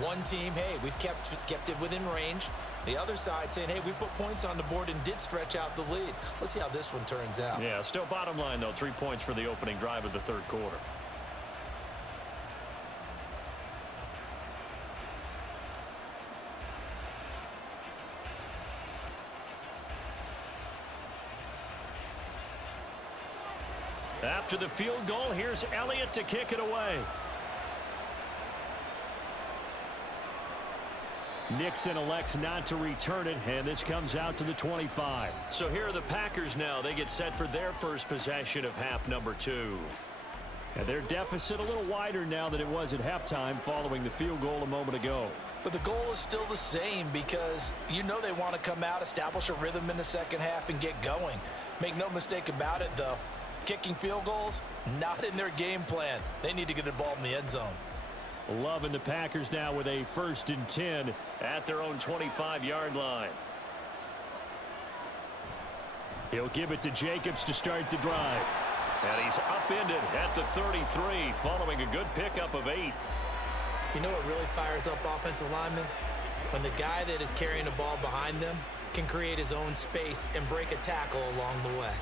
One team, hey, we've kept it within range. The other side saying, hey, we put points on the board and did stretch out the lead. Let's see how this one turns out. Yeah, still bottom line, though, 3 points for the opening drive of the 3rd quarter. After the field goal, here's Elliott to kick it away. Nixon elects not to return it, and this comes out to the 25. So here are the Packers now. They get set for their first possession of half number 2. And their deficit a little wider now than it was at halftime following the field goal a moment ago. But the goal is still the same because you know they want to come out, establish a rhythm in the 2nd half, and get going. Make no mistake about it, though. Kicking field goals, not in their game plan. They need to get the ball in the end zone. Loving the Packers now with a 1st and 10 at their own 25-yard line. He'll give it to Jacobs to start the drive. And he's upended at the 33 following a good pickup of 8. You know what really fires up offensive linemen? When the guy that is carrying the ball behind them can create his own space and break a tackle along the way.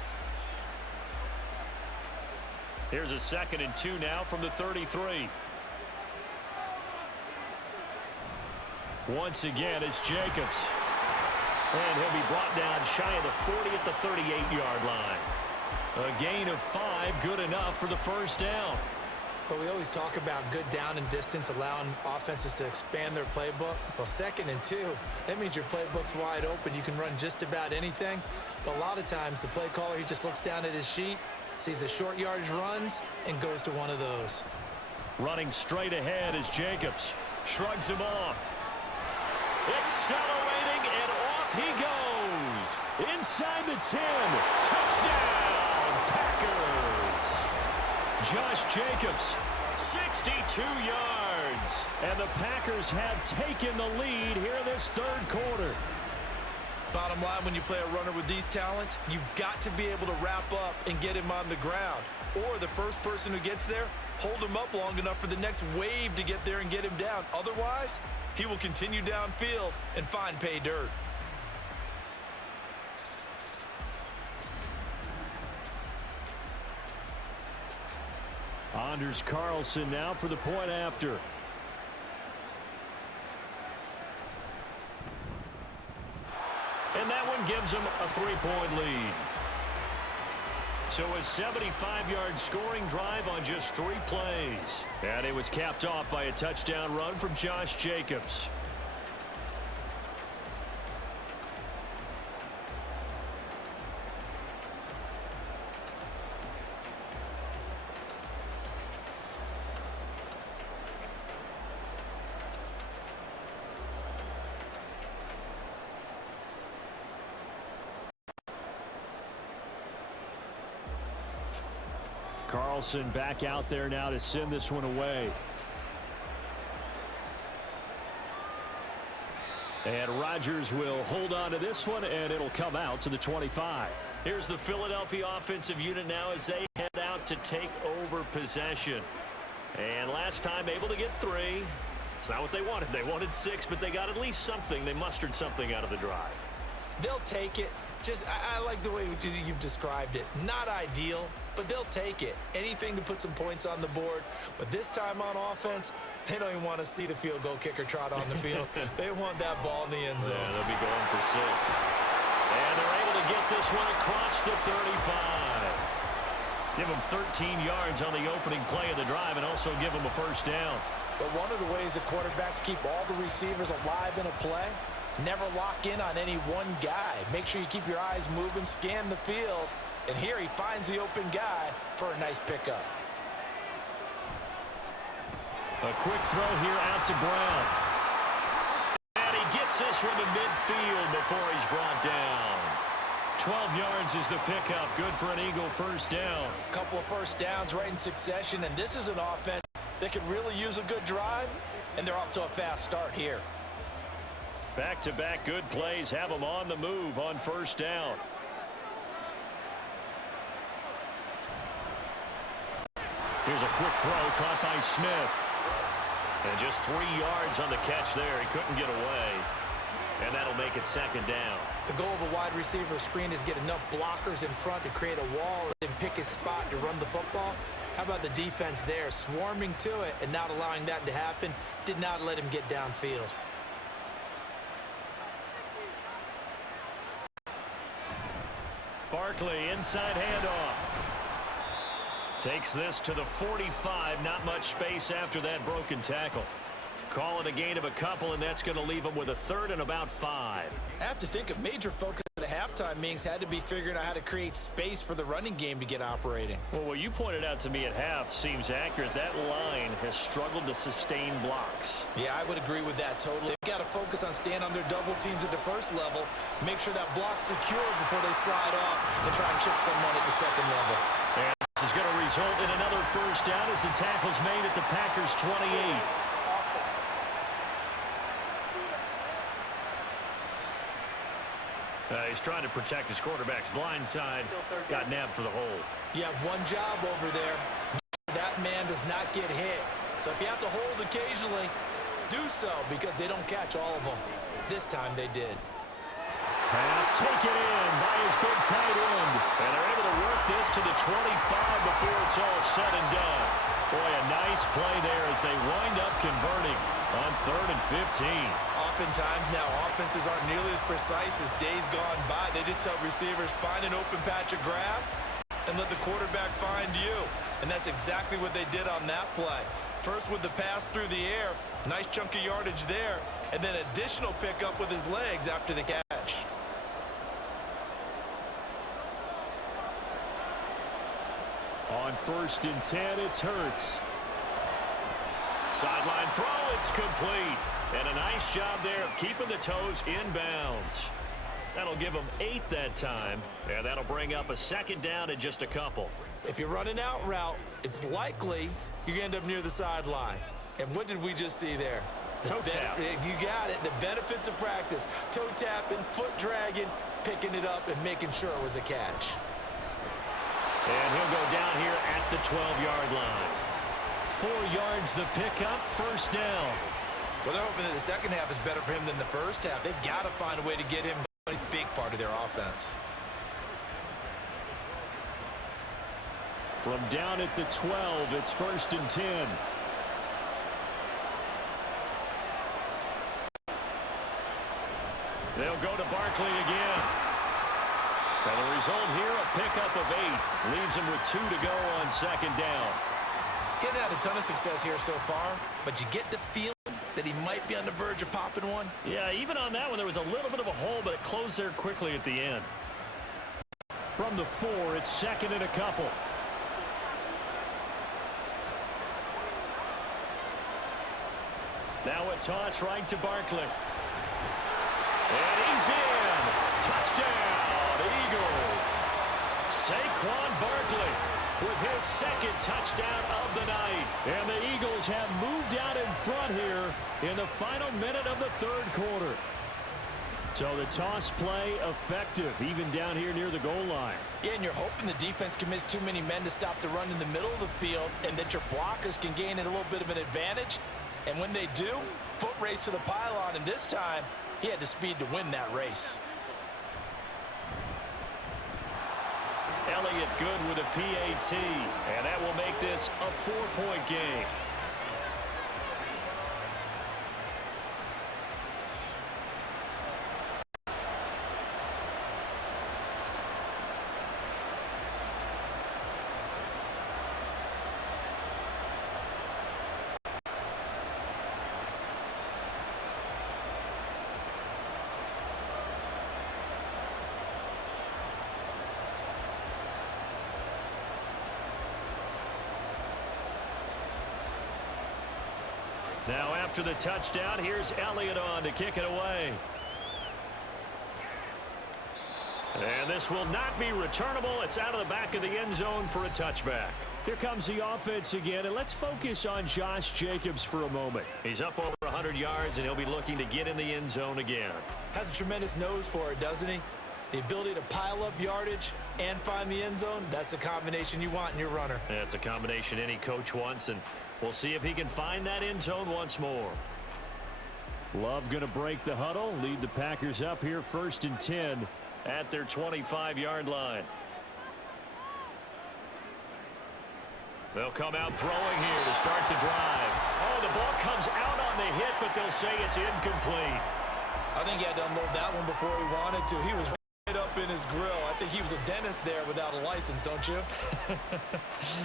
Here's a 2nd and 2 now from the 33. Once again, it's Jacobs. And he'll be brought down shy of the 40 at the 38-yard line. A gain of 5, good enough for the 1st down. But we always talk about good down and distance, allowing offenses to expand their playbook. Well, 2nd and 2, that means your playbook's wide open. You can run just about anything. But a lot of times, the play caller, he just looks down at his sheet, sees the short yardage runs, and goes to one of those. Running straight ahead is Jacobs. Shrugs him off. Accelerating, and off he goes. Inside the 10. Touchdown, Packers. Josh Jacobs, 62 yards. And the Packers have taken the lead here this 3rd quarter. Bottom line, when you play a runner with these talents, you've got to be able to wrap up and get him on the ground. Or the first person who gets there, hold him up long enough for the next wave to get there and get him down. Otherwise, he will continue downfield and find pay dirt. Anders Carlson now for the point after. And that one gives them a 3-point lead. So a 75-yard scoring drive on just 3 plays. And it was capped off by a touchdown run from Josh Jacobs. Carlson back out there now to send this one away. And Rodgers will hold on to this one, and it'll come out to the 25. Here's the Philadelphia offensive unit now as they head out to take over possession. And last time able to get 3. It's not what they wanted. They wanted 6, but they got at least something. They mustered something out of the drive. They'll take it. I like the way you've described it. Not ideal, but they'll take it. Anything to put some points on the board. But this time on offense, they don't even want to see the field goal kicker trot on the field. They want that ball in the end zone. Yeah, they'll be going for 6. And they're able to get this one across the 35. Give them 13 yards on the opening play of the drive and also give them a first down. But one of the ways that quarterbacks keep all the receivers alive in a play, never lock in on any one guy. Make sure you keep your eyes moving, scan the field, and here he finds the open guy for a nice pickup. A quick throw here out to Brown. And he gets this one to midfield before he's brought down. 12 yards is the pickup. Good for an Eagle first down. A couple of first downs right in succession, and this is an offense that could really use a good drive, and they're off to a fast start here. Back-to-back good plays have them on the move on first down. Here's a quick throw caught by Smith. And just 3 yards on the catch there. He couldn't get away. And that'll make it second down. The goal of a wide receiver screen is get enough blockers in front to create a wall and pick his spot to run the football. How about the defense there, swarming to it and not allowing that to happen? Did not let him get downfield. Barkley, inside handoff. Takes this to the 45. Not much space after that broken tackle. Call it a gain of a couple, and that's going to leave him with a third and about 5. I have to think a major focus of the halftime meetings had to be figuring out how to create space for the running game to get operating. Well, what you pointed out to me at half seems accurate. That line has struggled to sustain blocks. Yeah, I would agree with that totally. They've got to focus on staying on their double teams at the first level, make sure that block's secure before they slide off and try and chip someone at the second level. And this is going to result in another first down as the tackle's made at the Packers' 28. He's trying to protect his quarterback's blind side. Got nabbed for the hole. You have one job over there. That man does not get hit. So if you have to hold occasionally, do so because they don't catch all of them. This time they did. Pass taken in by his big tight end. And they're able to work this to the 25 before it's all said and done. Boy, a nice play there as they wind up converting on 3rd and 15. Oftentimes now offenses aren't nearly as precise as days gone by. They just tell receivers, find an open patch of grass and let the quarterback find you. And that's exactly what they did on that play. First with the pass through the air, nice chunk of yardage there, and then additional pickup with his legs after the catch. On 1st and 10, it's Hurts. Sideline throw, it's complete. And a nice job there of keeping the toes inbounds. That'll give them 8 that time, and that'll bring up a second down in just a couple. If you're running out route, it's likely you're going to end up near the sideline. And what did we just see there? Toe tap. You got it. The benefits of practice. Toe tapping, foot dragging, picking it up, and making sure it was a catch. And he'll go down here at the 12-yard line. 4 yards the pickup, first down. Well, they're hoping that the second half is better for him than the first half. They've got to find a way to get him a big part of their offense. From down at the 12, it's 1st and 10. They'll go to Barkley again. And the result here, a pickup of 8. Leaves him with 2 to go on second down. Getting had a ton of success here so far, but you get the feeling that he might be on the verge of popping one. Yeah, even on that one, there was a little bit of a hole, but it closed there quickly at the end. From the 4, it's 2nd and a couple. Now a toss right to Barkley. And he's in. Touchdown, Eagles. Saquon Barkley with his 2nd touchdown of the night. And the Eagles have moved out in front here in the final minute of the 3rd quarter. So the toss play effective, even down here near the goal line. Yeah, and you're hoping the defense can miss too many men to stop the run in the middle of the field, and that your blockers can gain a little bit of an advantage. And when they do, foot race to the pylon, and this time, he had the speed to win that race. Elliott good with a PAT, and that will make this a 4-point game. Now after the touchdown, here's Elliott on to kick it away. And this will not be returnable. It's out of the back of the end zone for a touchback. Here comes the offense again, and let's focus on Josh Jacobs for a moment. He's up over 100 yards, and he'll be looking to get in the end zone again. Has a tremendous nose for it, doesn't he? The ability to pile up yardage and find the end zone, that's the combination you want in your runner. That's a combination any coach wants, and we'll see if he can find that end zone once more. Love going to break the huddle, lead the Packers up here 1st and 10 at their 25-yard line. They'll come out throwing here to start the drive. Oh, the ball comes out on the hit, but they'll say it's incomplete. I think he had to unload that one before he wanted to. He was right up in his grill. I think he was a dentist there without a license, don't you?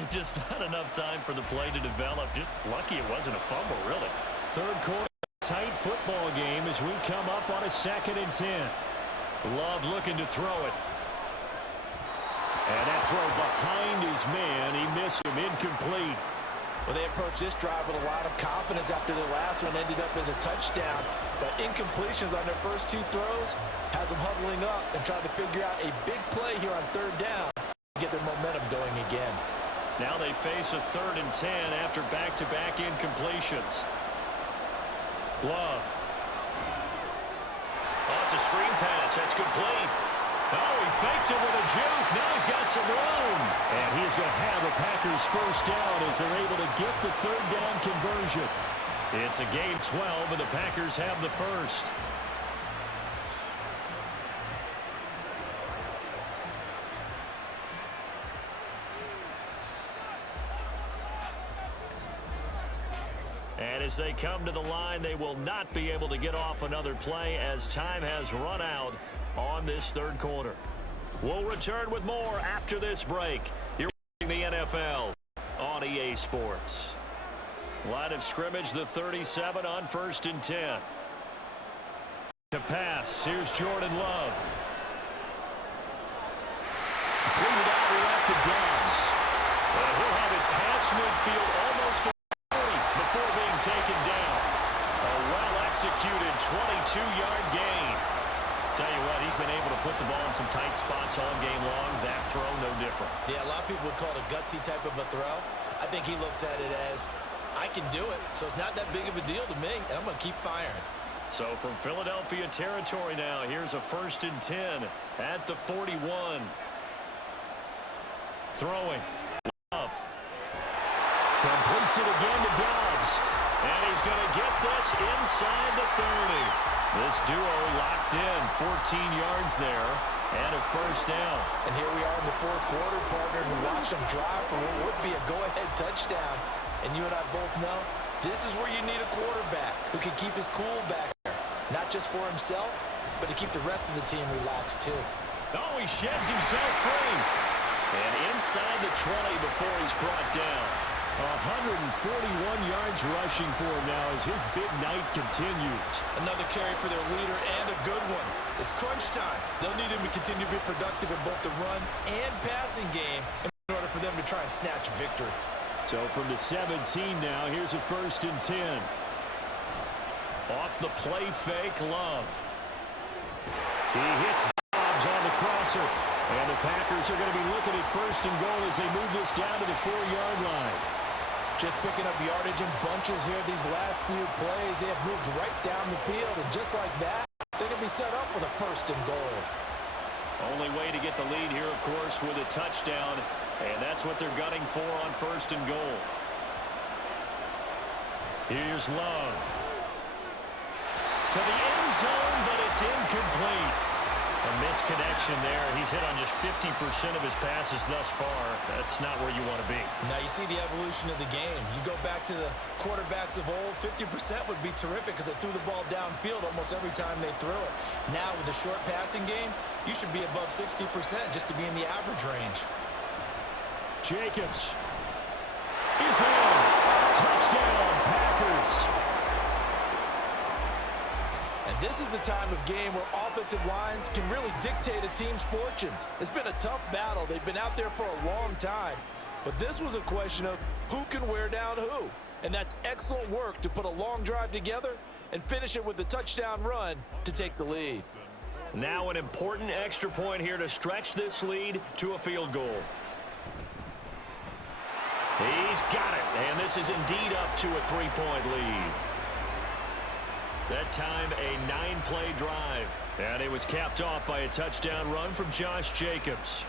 Just not enough time for the play to develop. Just lucky it wasn't a fumble, really. Third quarter, tight football game as we come up on a 2nd and 10. Love looking to throw it. And that throw behind his man. He missed him, incomplete. Well, they approached this drive with a lot of confidence after their last one ended up as a touchdown. But incompletions on their first 2 throws has them huddling up and trying to figure out a big play here on 3rd down to get their momentum going again. Now they face a 3rd and 10 after back-to-back incompletions. Love. Oh, it's a screen pass. That's complete. Oh, he faked it with a juke. Now he's got some room. And he's going to have a Packers first down as they're able to get the 3rd down conversion. It's a gain 12, and the Packers have the first. And as they come to the line, they will not be able to get off another play as time has run out on this 3rd quarter. We'll return with more after this break. You're watching the NFL on EA Sports. Line of scrimmage, the 37 on 1st and 10. To pass, here's Jordan Love. Completed out left to Dobbs. And he'll have it past midfield almost a 40 before being taken down. A well-executed 22-yard gain. Tell you what, he's been able to put the ball in some tight spots all game long. That throw, no different. Yeah, a lot of people would call it a gutsy type of a throw. I think he looks at it as, I can do it, so it's not that big of a deal to me, and I'm going to keep firing. So from Philadelphia territory now, here's a 1st and 10 at the 41. Throwing. Love. Completes it again to Dobbs. And he's going to get this inside the 30. This duo locked in, 14 yards there, and a first down. And here we are in the 4th quarter, partner, and watch them drive for what would be a go-ahead touchdown. And you and I both know this is where you need a quarterback who can keep his cool back there. Not just for himself, but to keep the rest of the team relaxed, too. Oh, he sheds himself free. And inside the 20 before he's brought down. 141 yards rushing for him now as his big night continues. Another carry for their leader and a good one. It's crunch time. They'll need him to continue to be productive in both the run and passing game in order for them to try and snatch a victory. So from the 17 now, here's a 1st and 10. Off the play fake, Love. He hits Dobbs on the crosser. And the Packers are going to be looking at 1st and goal as they move this down to the 4-yard line. Just picking up yardage in bunches here these last few plays. They have moved right down the field, and just like that, they can be set up with a 1st and goal. Only way to get the lead here, of course, with a touchdown, and that's what they're gunning for on 1st and goal. Here's Love. To the end zone, but it's incomplete. A misconnection there. He's hit on just 50% of his passes thus far. That's not where you want to be. Now you see the evolution of the game. You go back to the quarterbacks of old, 50% would be terrific because they threw the ball downfield almost every time they threw it. Now with the short passing game, you should be above 60% just to be in the average range. Jacobs is in. Touchdown, Packers. And this is the time of game where offensive lines can really dictate a team's fortunes. It's been a tough battle. They've been out there for a long time. But this was a question of who can wear down who. And that's excellent work to put a long drive together and finish it with a touchdown run to take the lead. Now an important extra point here to stretch this lead to a field goal. He's got it. And this is indeed up to a 3-point lead. That time, a 9-play drive. And it was capped off by a touchdown run from Josh Jacobs.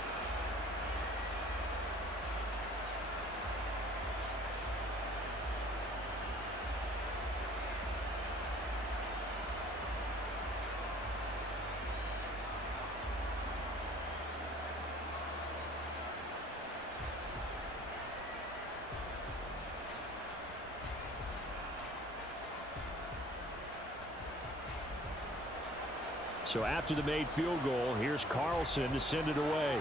So after the made field goal, here's Carlson to send it away.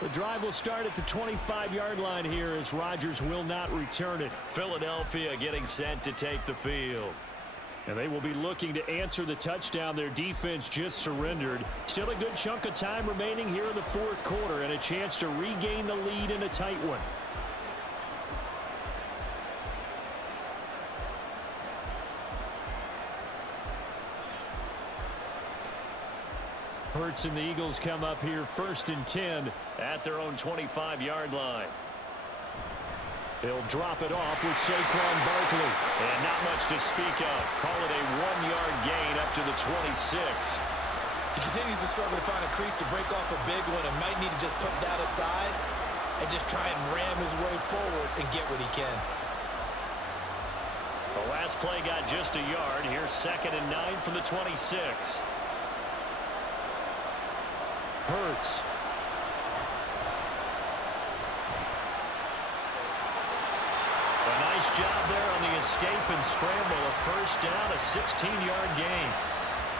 The drive will start at the 25-yard line here as Rodgers will not return it. Philadelphia getting set to take the field. And they will be looking to answer the touchdown their defense just surrendered. Still a good chunk of time remaining here in the 4th quarter and a chance to regain the lead in a tight one. Hurts and the Eagles come up here 1st and 10 at their own 25-yard line. They'll drop it off with Saquon Barkley. And not much to speak of. Call it a 1-yard gain up to the 26. He continues to struggle to find a crease to break off a big one and might need to just put that aside and just try and ram his way forward and get what he can. The last play got just a yard. Here's 2nd and 9 from the 26. Hurts. A nice job there on the escape and scramble. A 1st down, a 16-yard gain.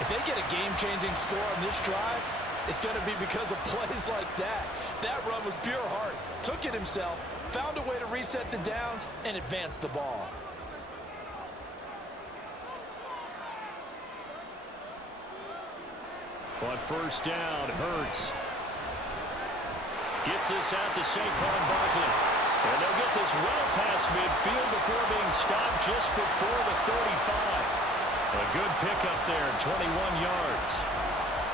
If they get a game-changing score on this drive, it's going to be because of plays like that. That run was pure heart. Took it himself, found a way to reset the downs, and advance the ball. On 1st down, Hurts gets this out to Saquon Barkley. And they'll get this well past midfield before being stopped just before the 35. A good pickup there, 21 yards.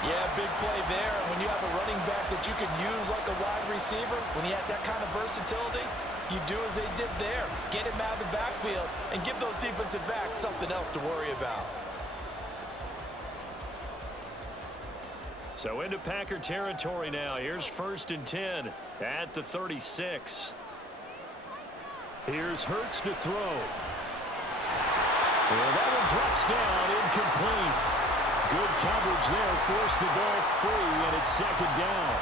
Yeah, big play there. When you have a running back that you can use like a wide receiver, when he has that kind of versatility, you do as they did there. Get him out of the backfield and give those defensive backs something else to worry about. So into Packer territory now. Here's 1st and 10 at the 36. Here's Hurts to throw. And that one drops down, incomplete. Good coverage there, forced the ball free, and it's 2nd down.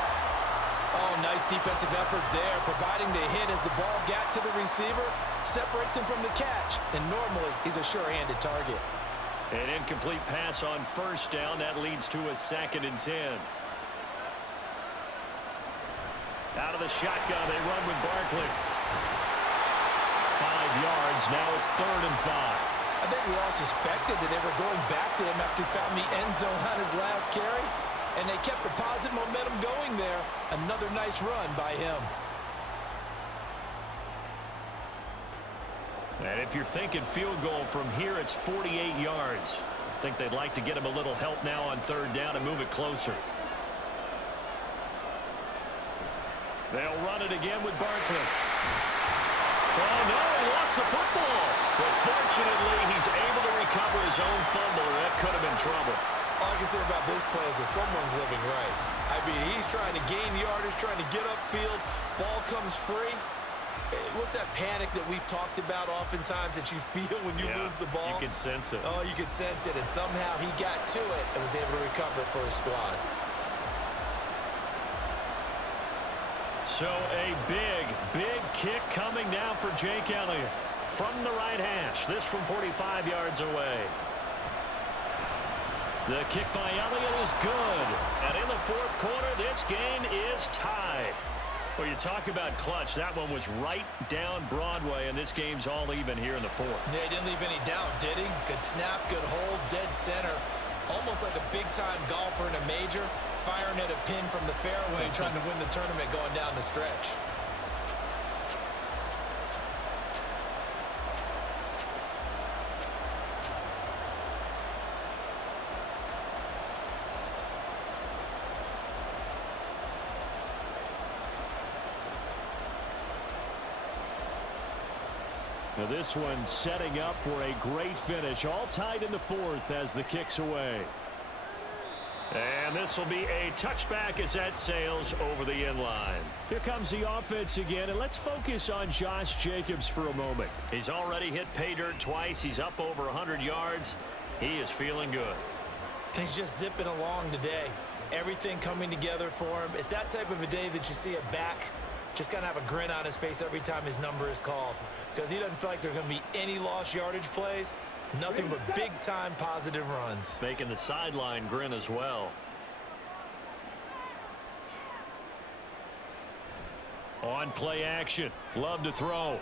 Oh, nice defensive effort there, providing the hit as the ball got to the receiver, separates him from the catch, and normally he's a sure-handed target. An incomplete pass on 1st down. That leads to a 2nd and 10. Out of the shotgun, they run with Barkley. 5 yards. Now it's 3rd and 5. I think we all suspected that they were going back to him after he found the end zone on his last carry, and they kept the positive momentum going there. Another nice run by him. And if you're thinking field goal from here, it's 48 yards. I think they'd like to get him a little help now on 3rd down and move it closer. They'll run it again with Barkley. Oh, no, he lost the football. But fortunately, he's able to recover his own fumble, or that could have been trouble. All I can say about this play is that someone's living right. I mean, he's trying to gain yardage, trying to get upfield. Ball comes free. What's that panic that we've talked about oftentimes that you feel when you lose the ball? You can sense it. Oh, you could sense it, and somehow he got to it and was able to recover it for his squad. So a big kick coming now for Jake Elliott. From the right hash, this from 45 yards away. The kick by Elliott is good. And in the fourth quarter, this game is tied. Well, you talk about clutch. That one was right down Broadway, and this game's all even here in the fourth. Yeah, he didn't leave any doubt, did he? Good snap, good hold, dead center. Almost like a big-time golfer in a major, firing at a pin from the fairway, trying to win the tournament going down the stretch. Now this one setting up for a great finish. All tied in the fourth as the kick's away. And this will be a touchback as that sails over the end line. Here comes the offense again, and let's focus on Josh Jacobs for a moment. He's already hit pay dirt twice. He's up over 100 yards. He is feeling good. And he's just zipping along today. Everything coming together for him. It's that type of a day that you see a back just kind of have a grin on his face every time his number is called, because he doesn't feel like there are going to be any lost yardage plays. Nothing but big-time positive runs. Making the sideline grin as well. On play action. Love to throw.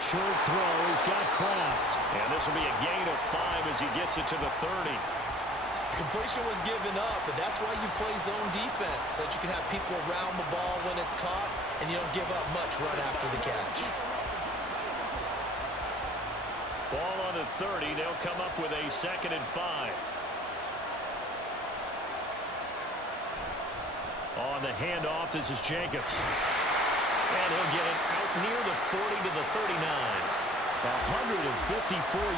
Short throw. He's got Kraft. And this will be a gain of 5 as he gets it to the 30. Completion was given up, but that's why you play zone defense, so that you can have people around the ball when it's caught, and you don't give up much run after the catch. Ball on the 30. They'll come up with a 2nd and 5. On the handoff, this is Jacobs. And he'll get it out near the 40 to the 39. 154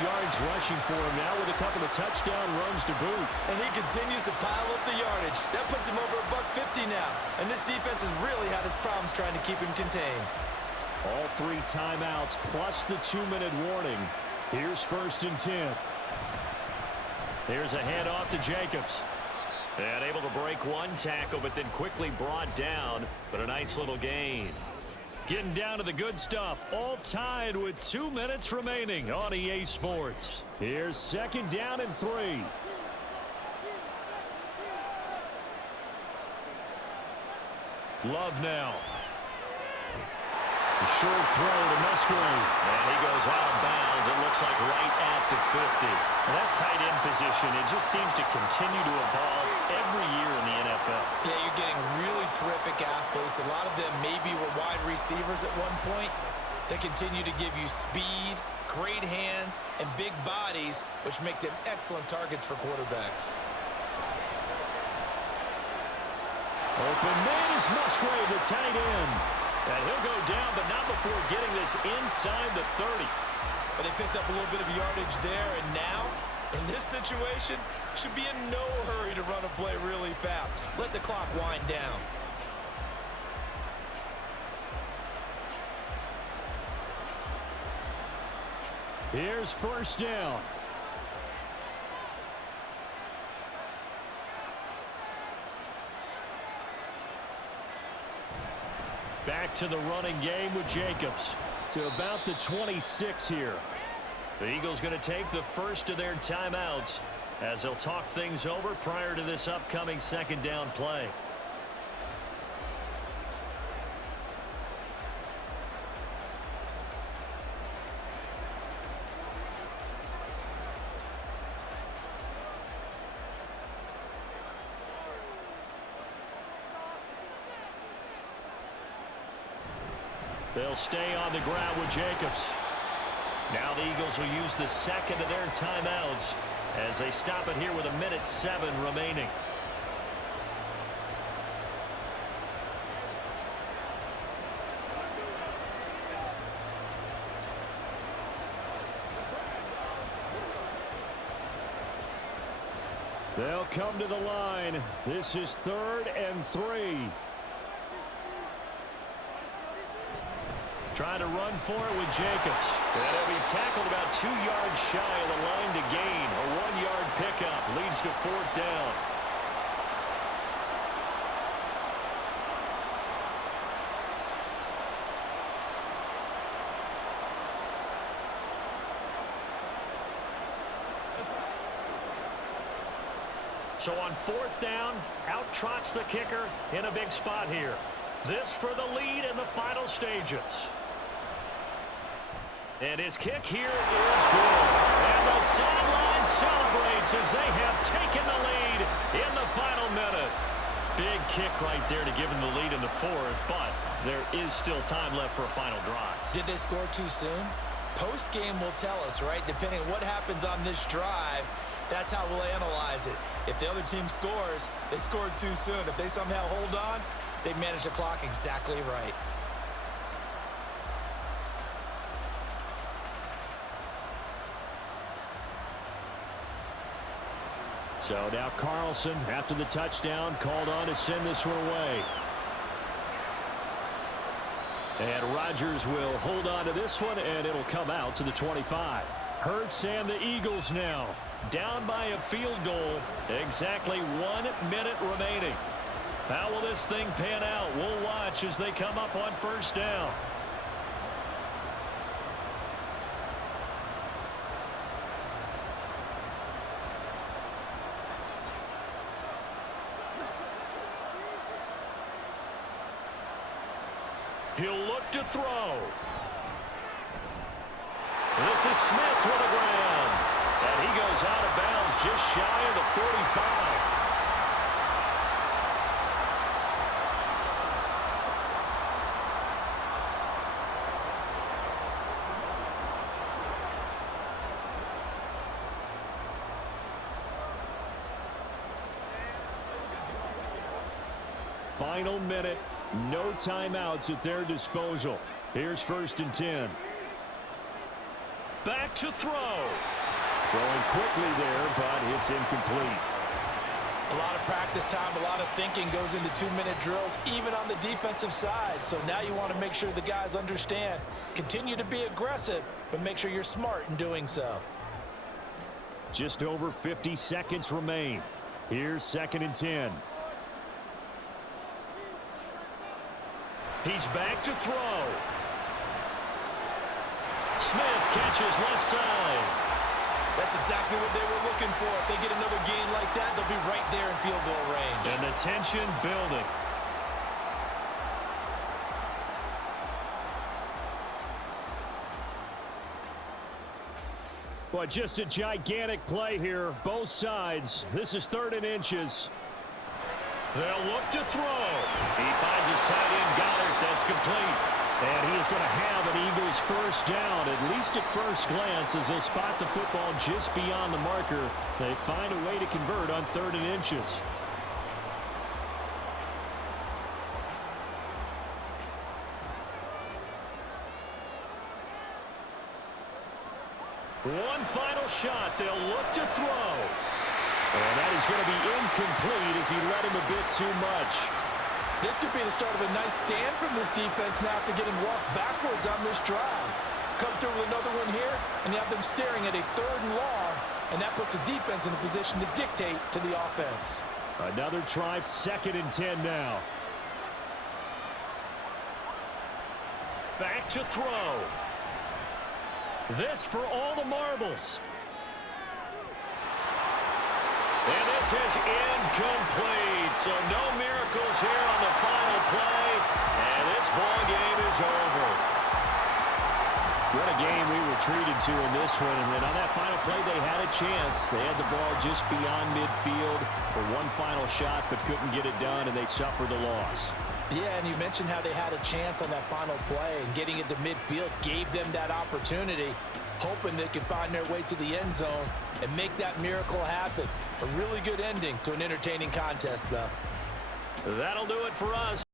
yards rushing for him now with a couple of touchdown runs to boot. And he continues to pile up the yardage. That puts him over $150 now. And this defense has really had its problems trying to keep him contained. All 3 timeouts plus the 2-minute warning. Here's 1st and 10. Here's a handoff to Jacobs. And able to break one tackle, but then quickly brought down. But a nice little gain. Getting down to the good stuff. All tied with 2 minutes remaining on EA Sports. Here's 2nd down and 3. Love now. A short throw to Musgrave. And he goes out of bounds. It looks like right at the 50. And that tight end position, it just seems to continue to evolve every year in the NFL. Yeah, you're getting really terrific athletes. A lot of them maybe were wide receivers at one point. They continue to give you speed, great hands, and big bodies, which make them excellent targets for quarterbacks. Open man is Musgrave, the tight end. And he'll go down, but not before getting this inside the 30. But they picked up a little bit of yardage there, and now, in this situation, should be in no hurry to run a play really fast. Let the clock wind down. Here's 1st down. Back to the running game with Jacobs. To about the 26 here. The Eagles going to take the first of their timeouts as they'll talk things over prior to this upcoming 2nd down play. They'll stay on the ground with Jacobs. Now the Eagles will use the 2nd of their timeouts as they stop it here with 1:07 remaining. They'll come to the line. This is 3rd and 3. Trying to run for it with Jacobs. And he'll be tackled about 2 yards shy of the line to gain. A 1-yard pickup leads to 4th down. So on 4th down, out trots the kicker in a big spot here. This for the lead in the final stages. And his kick here is good. And the sideline celebrates as they have taken the lead in the final minute. Big kick right there to give them the lead in the 4th, but there is still time left for a final drive. Did they score too soon? Post-game will tell us, right? Depending on what happens on this drive, that's how we'll analyze it. If the other team scores, they scored too soon. If they somehow hold on, they manage the clock exactly right. So now Carlson, after the touchdown, called on to send this one away. And Rodgers will hold on to this one, and it'll come out to the 25. Hurts and the Eagles now down by a field goal. Exactly 1 minute remaining. How will this thing pan out? We'll watch as they come up on 1st down. He'll look to throw. This is Smith with the ground. And he goes out of bounds just shy of the 45. Final minute. No timeouts at their disposal. Here's 1st and 10. Back to throw. Throwing quickly there, but it's incomplete. A lot of practice time, a lot of thinking goes into 2-minute drills, even on the defensive side. So now you want to make sure the guys understand. Continue to be aggressive, but make sure you're smart in doing so. Just over 50 seconds remain. Here's 2nd and 10. He's back to throw. Smith catches left side. That's exactly what they were looking for. If they get another gain like that, they'll be right there in field goal range. And the tension building. Well, just a gigantic play here, both sides. This is 3rd and inches. They'll look to throw. He finds his tight end, Goddard. That's complete. And he is going to have an Eagles 1st down, at least at first glance, as they'll spot the football just beyond the marker. They find a way to convert on 3rd and inches. One final shot. They'll look to throw. And that is going to be incomplete as he led him a bit too much. This could be the start of a nice stand from this defense now after getting walked backwards on this drive. Come through with another one here, and you have them staring at a 3rd and long, and that puts the defense in a position to dictate to the offense. Another try, 2nd and 10 now. Back to throw. This for all the marbles. And this is incomplete. So no miracles here on the final play. And this ball game is over. What a game we were treated to in this one. And then on that final play, they had a chance. They had the ball just beyond midfield for one final shot, but couldn't get it done, and they suffered a loss. Yeah, and you mentioned how they had a chance on that final play, and getting it to midfield gave them that opportunity, hoping they could find their way to the end zone and make that miracle happen. A really good ending to an entertaining contest, though. That'll do it for us.